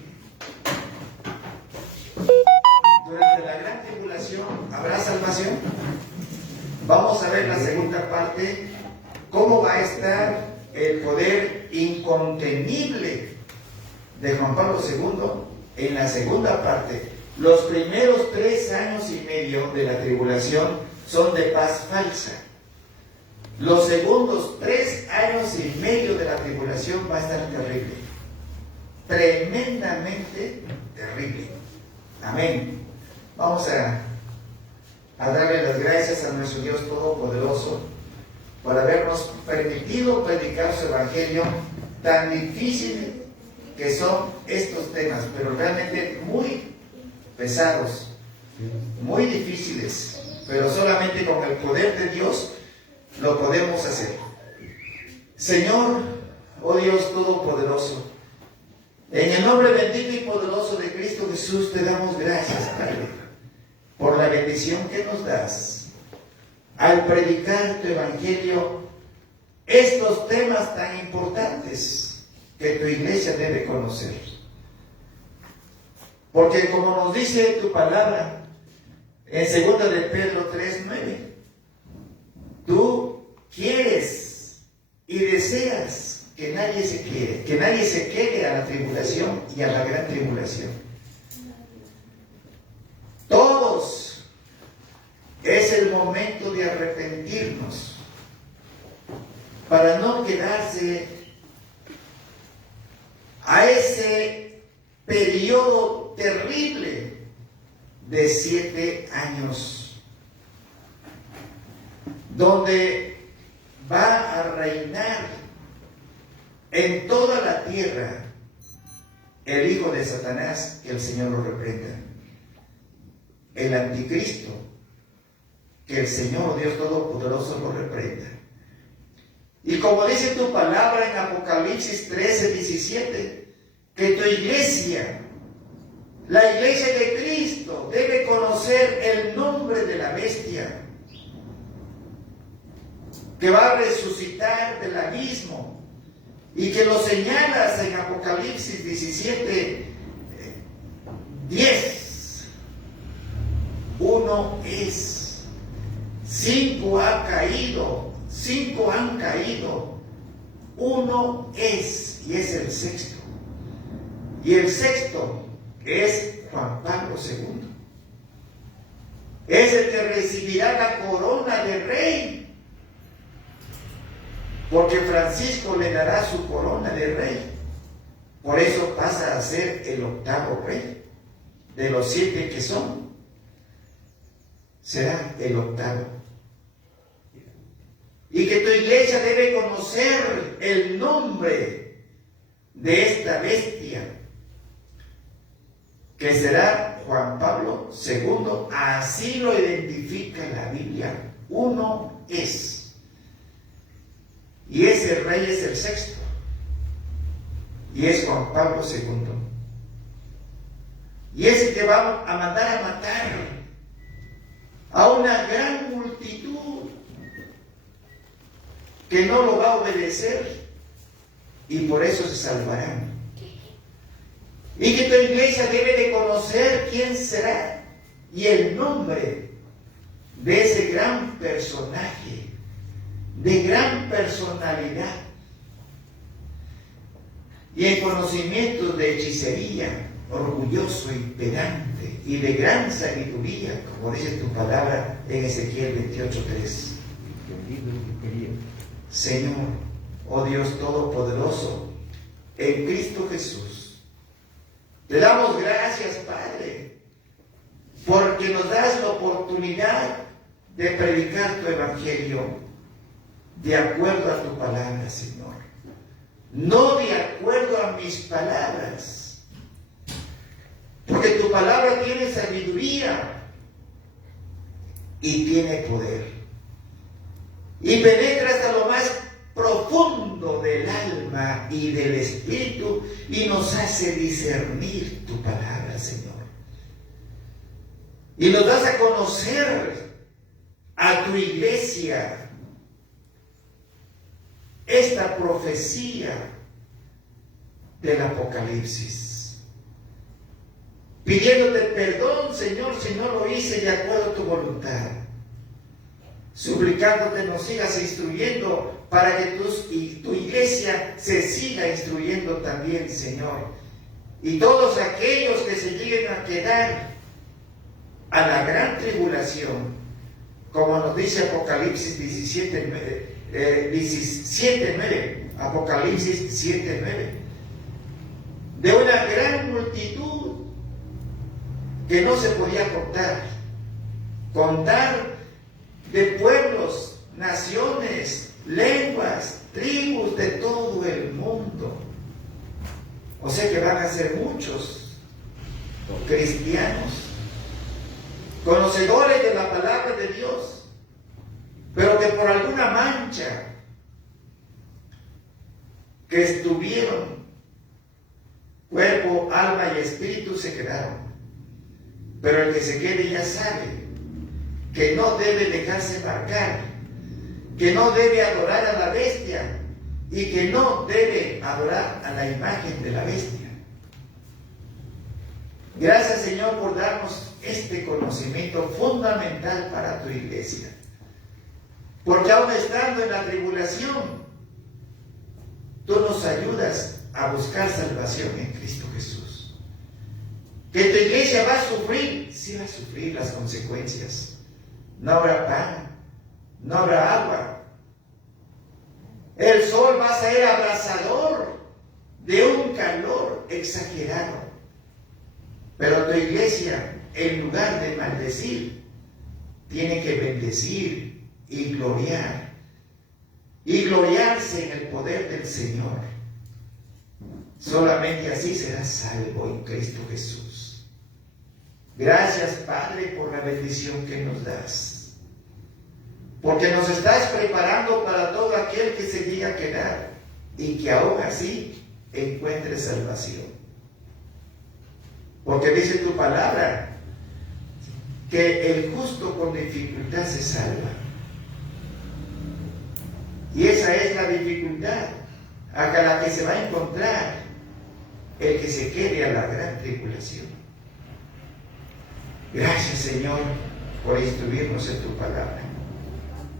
Durante la gran tribulación habrá salvación. Vamos a ver la segunda parte, cómo va a estar el poder incontenible de Juan Pablo II en la segunda parte. Los primeros 3 años y medio de la tribulación son de paz falsa. Los segundos 3 años y medio de la tribulación va a estar terrible, tremendamente terrible. Amén. Vamos a darle las gracias a nuestro Dios Todopoderoso por habernos permitido predicar su Evangelio, tan difícil que son estos temas, pero realmente muy pesados, muy difíciles, pero solamente con el poder de Dios lo podemos hacer. Señor, oh Dios Todopoderoso, en el nombre bendito y poderoso de Cristo Jesús te damos gracias, Padre, por la bendición que nos das al predicar tu Evangelio, estos temas tan importantes que tu iglesia debe conocer. Porque como nos dice tu palabra en 2 de Pedro 3:9, tú quieres y deseas que nadie se quede a la tribulación y a la gran tribulación. Todos es el momento de arrepentirnos para no quedarse a ese periodo terrible de 7 años donde va a reinar en toda la tierra el hijo de Satanás, que el Señor lo reprenda, el anticristo, que el Señor Dios Todopoderoso lo reprenda. Y como dice tu palabra en Apocalipsis 13:17, que tu iglesia, la iglesia de Cristo, debe conocer el nombre de la bestia, que va a resucitar del abismo, y que lo señalas en Apocalipsis 17:10. Uno es, 5 ha caído, 5 han caído, uno es, y es el sexto. Y el sexto es Juan Pablo II. Es el que recibirá la corona de rey, porque Francisco le dará su corona de rey. Por eso pasa a ser el 8º rey. De los 7 que son, será el 8º. Y que tu iglesia debe conocer el nombre de esta bestia, que será Juan Pablo II. Así lo identifica la Biblia. Uno es. Y ese rey es el sexto. Y es Juan Pablo II. Y es el que va a mandar a matar a una gran multitud que no lo va a obedecer, y por eso se salvarán. Y que tu iglesia debe de conocer quién será y el nombre de ese gran personaje, de gran personalidad, y en conocimiento de hechicería, orgulloso y pedante, y de gran sabiduría, como dice tu palabra en Ezequiel 28:3. Señor, oh Dios Todopoderoso, en Cristo Jesús, te damos gracias, Padre, porque nos das la oportunidad de predicar tu Evangelio de acuerdo a tu palabra, Señor. No de acuerdo a mis palabras. Porque tu palabra tiene sabiduría y tiene poder. Y penetra hasta lo más profundo del alma y del espíritu y nos hace discernir tu palabra, Señor. Y nos das a conocer a tu iglesia esta profecía del Apocalipsis, pidiéndote perdón, Señor, si no lo hice de acuerdo a tu voluntad, suplicándote nos sigas instruyendo para que tu iglesia se siga instruyendo también, Señor, y todos aquellos que se lleguen a quedar a la gran tribulación, como nos dice Apocalipsis 17:9, Apocalipsis 7:9, de una gran multitud que no se podía contar de pueblos, naciones, lenguas, tribus de todo el mundo. O sea que van a ser muchos cristianos, conocedores de la palabra de Dios, pero que por alguna mancha que estuvieron, cuerpo, alma y espíritu se quedaron. Pero el que se quede ya sabe que no debe dejarse marcar, que no debe adorar a la bestia y que no debe adorar a la imagen de la bestia. Gracias, Señor, por darnos este conocimiento fundamental para tu iglesia. Porque aún estando en la tribulación, tú nos ayudas a buscar salvación en Cristo Jesús. Que tu iglesia va a sufrir, sí va a sufrir las consecuencias. No habrá pan, no habrá agua. El sol va a ser abrasador de un calor exagerado. Pero tu iglesia, en lugar de maldecir, tiene que bendecir y gloriar. Y gloriarse en el poder del Señor. Solamente así serás salvo en Cristo Jesús. Gracias, Padre, por la bendición que nos das. Porque nos estás preparando para todo aquel que se llegue a quedar y que aún así encuentre salvación. Porque dice tu palabra que el justo con dificultad se salva. Y esa es la dificultad a la que se va a encontrar el que se quede a la gran tribulación. Gracias, Señor, por instruirnos en tu palabra.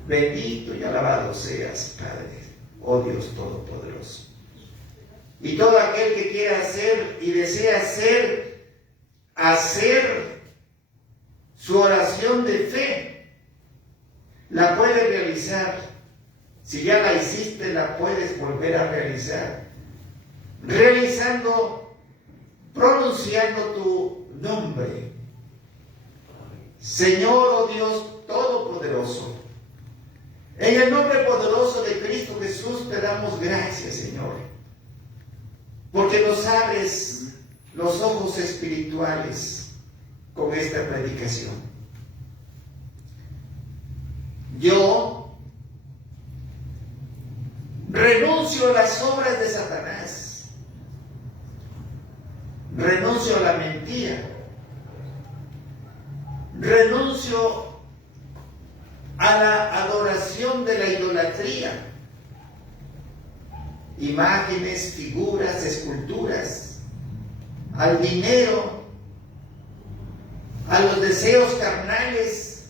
Bendito y alabado seas, Padre, oh Dios Todopoderoso. Y todo aquel que quiera hacer y desea hacer su oración de fe, la puede realizar. Si ya la hiciste, la puedes volver a realizar. Pronunciando tu nombre. Señor, oh Dios Todopoderoso, en el nombre poderoso de Cristo Jesús te damos gracias, Señor, porque nos abres los ojos espirituales con esta predicación. Yo renuncio a las obras de Satanás, renuncio a la mentira, renuncio a la adoración de la idolatría, imágenes, figuras, esculturas, al dinero, a los deseos carnales,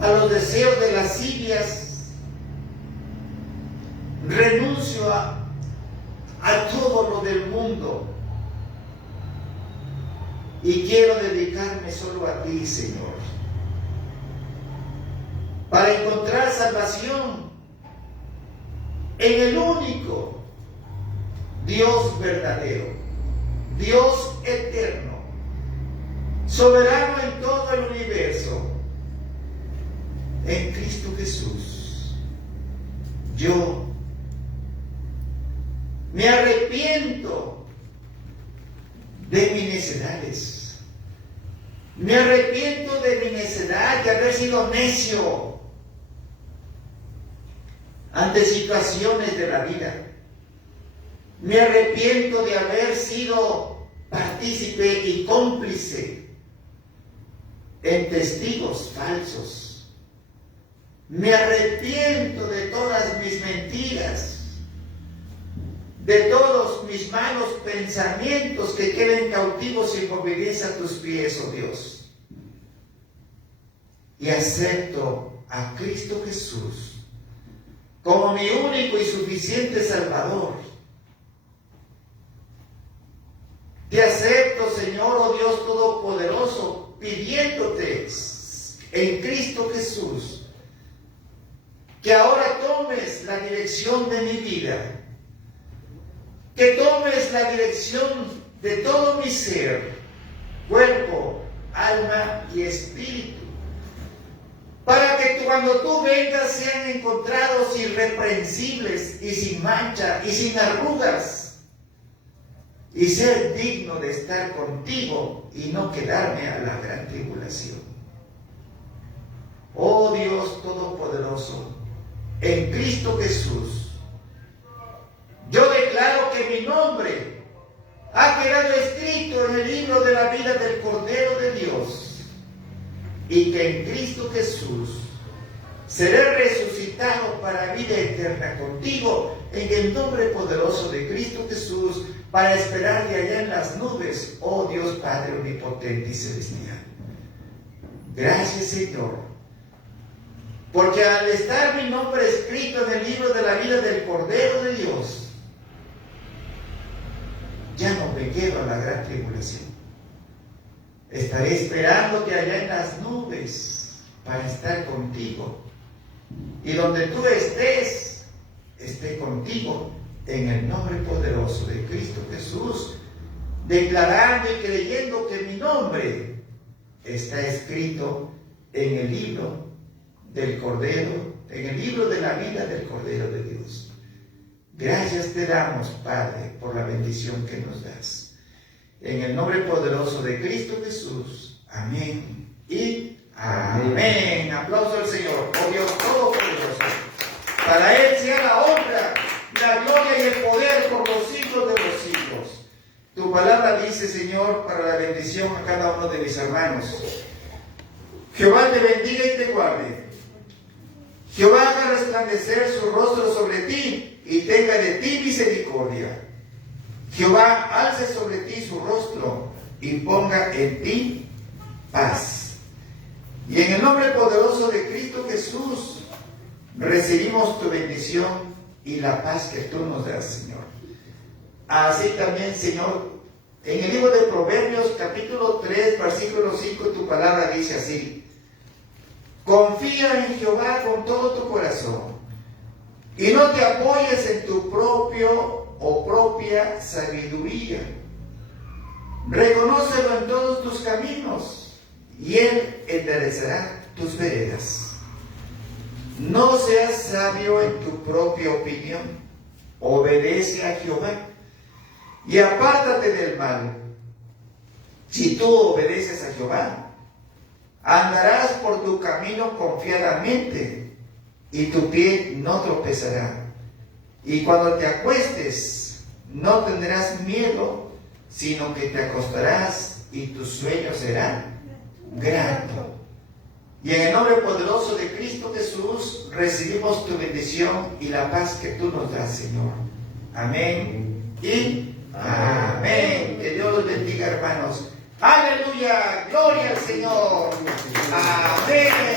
a los deseos de lascivias. Renuncio a todo lo del mundo y quiero dedicarme solo a ti, Señor, para encontrar salvación en el único Dios verdadero, Dios eterno, soberano en todo el universo, en Cristo Jesús. Yo me arrepiento de mis necedades. Me arrepiento de mi necedad, de haber sido necio ante situaciones de la vida. Me arrepiento de haber sido partícipe y cómplice en testigos falsos. Me arrepiento de todas mis mentiras, de todos mis malos pensamientos que queden cautivos en obediencia a tus pies, oh Dios. Y acepto a Cristo Jesús como mi único y suficiente Salvador. Te acepto, Señor, oh Dios Todopoderoso, pidiéndote en Cristo Jesús que ahora tomes la dirección de mi vida, que tomes la dirección de todo mi ser, cuerpo, alma y espíritu, para que cuando tú vengas sean encontrados irreprensibles y sin mancha y sin arrugas, y ser digno de estar contigo y no quedarme a la gran tribulación. Oh Dios Todopoderoso, en Cristo Jesús, yo declaro que mi nombre ha quedado escrito en el libro de la vida del Cordero de Dios, y que en Cristo Jesús seré resucitado para vida eterna contigo, en el nombre poderoso de Cristo Jesús, para esperar de allá en las nubes, oh Dios Padre omnipotente y celestial. Gracias, Señor, porque al estar mi nombre escrito en el libro de la vida del Cordero de Dios, ya no me quedo a la gran tribulación. Estaré esperándote allá en las nubes para estar contigo. Y donde tú estés, esté contigo, en el nombre poderoso de Cristo Jesús, declarando y creyendo que mi nombre está escrito en el libro del Cordero, en el libro de la vida del Cordero de Dios. Gracias te damos, Padre, por la bendición que nos das. En el nombre poderoso de Cristo Jesús. Amén y amén. Aplauso al Señor, oh Dios Todopoderoso. Para Él sea la honra, la gloria y el poder por los siglos de los siglos. Tu palabra dice, Señor, para la bendición a cada uno de mis hermanos. Jehová te bendiga y te guarde. Jehová haga resplandecer su rostro sobre ti y tenga de ti misericordia. Jehová alce sobre ti su rostro y ponga en ti paz. Y en el nombre poderoso de Cristo Jesús, recibimos tu bendición y la paz que tú nos das, Señor. Así también, Señor, en el libro de Proverbios, capítulo 3, versículo 5, tu palabra dice así: confía en Jehová con todo tu corazón y no te apoyes en tu propio o propia sabiduría. Reconócelo en todos tus caminos y Él enderezará tus veredas. No seas sabio en tu propia opinión. Obedece a Jehová y apártate del mal. Si tú obedeces a Jehová, andarás por tu camino confiadamente y tu pie no tropezará. Y cuando te acuestes, no tendrás miedo, sino que te acostarás y tu sueño será grato. Y en el nombre poderoso de Cristo Jesús, recibimos tu bendición y la paz que tú nos das, Señor. Amén y amén. Que Dios los bendiga, hermanos. Aleluya, gloria al Señor. Amén.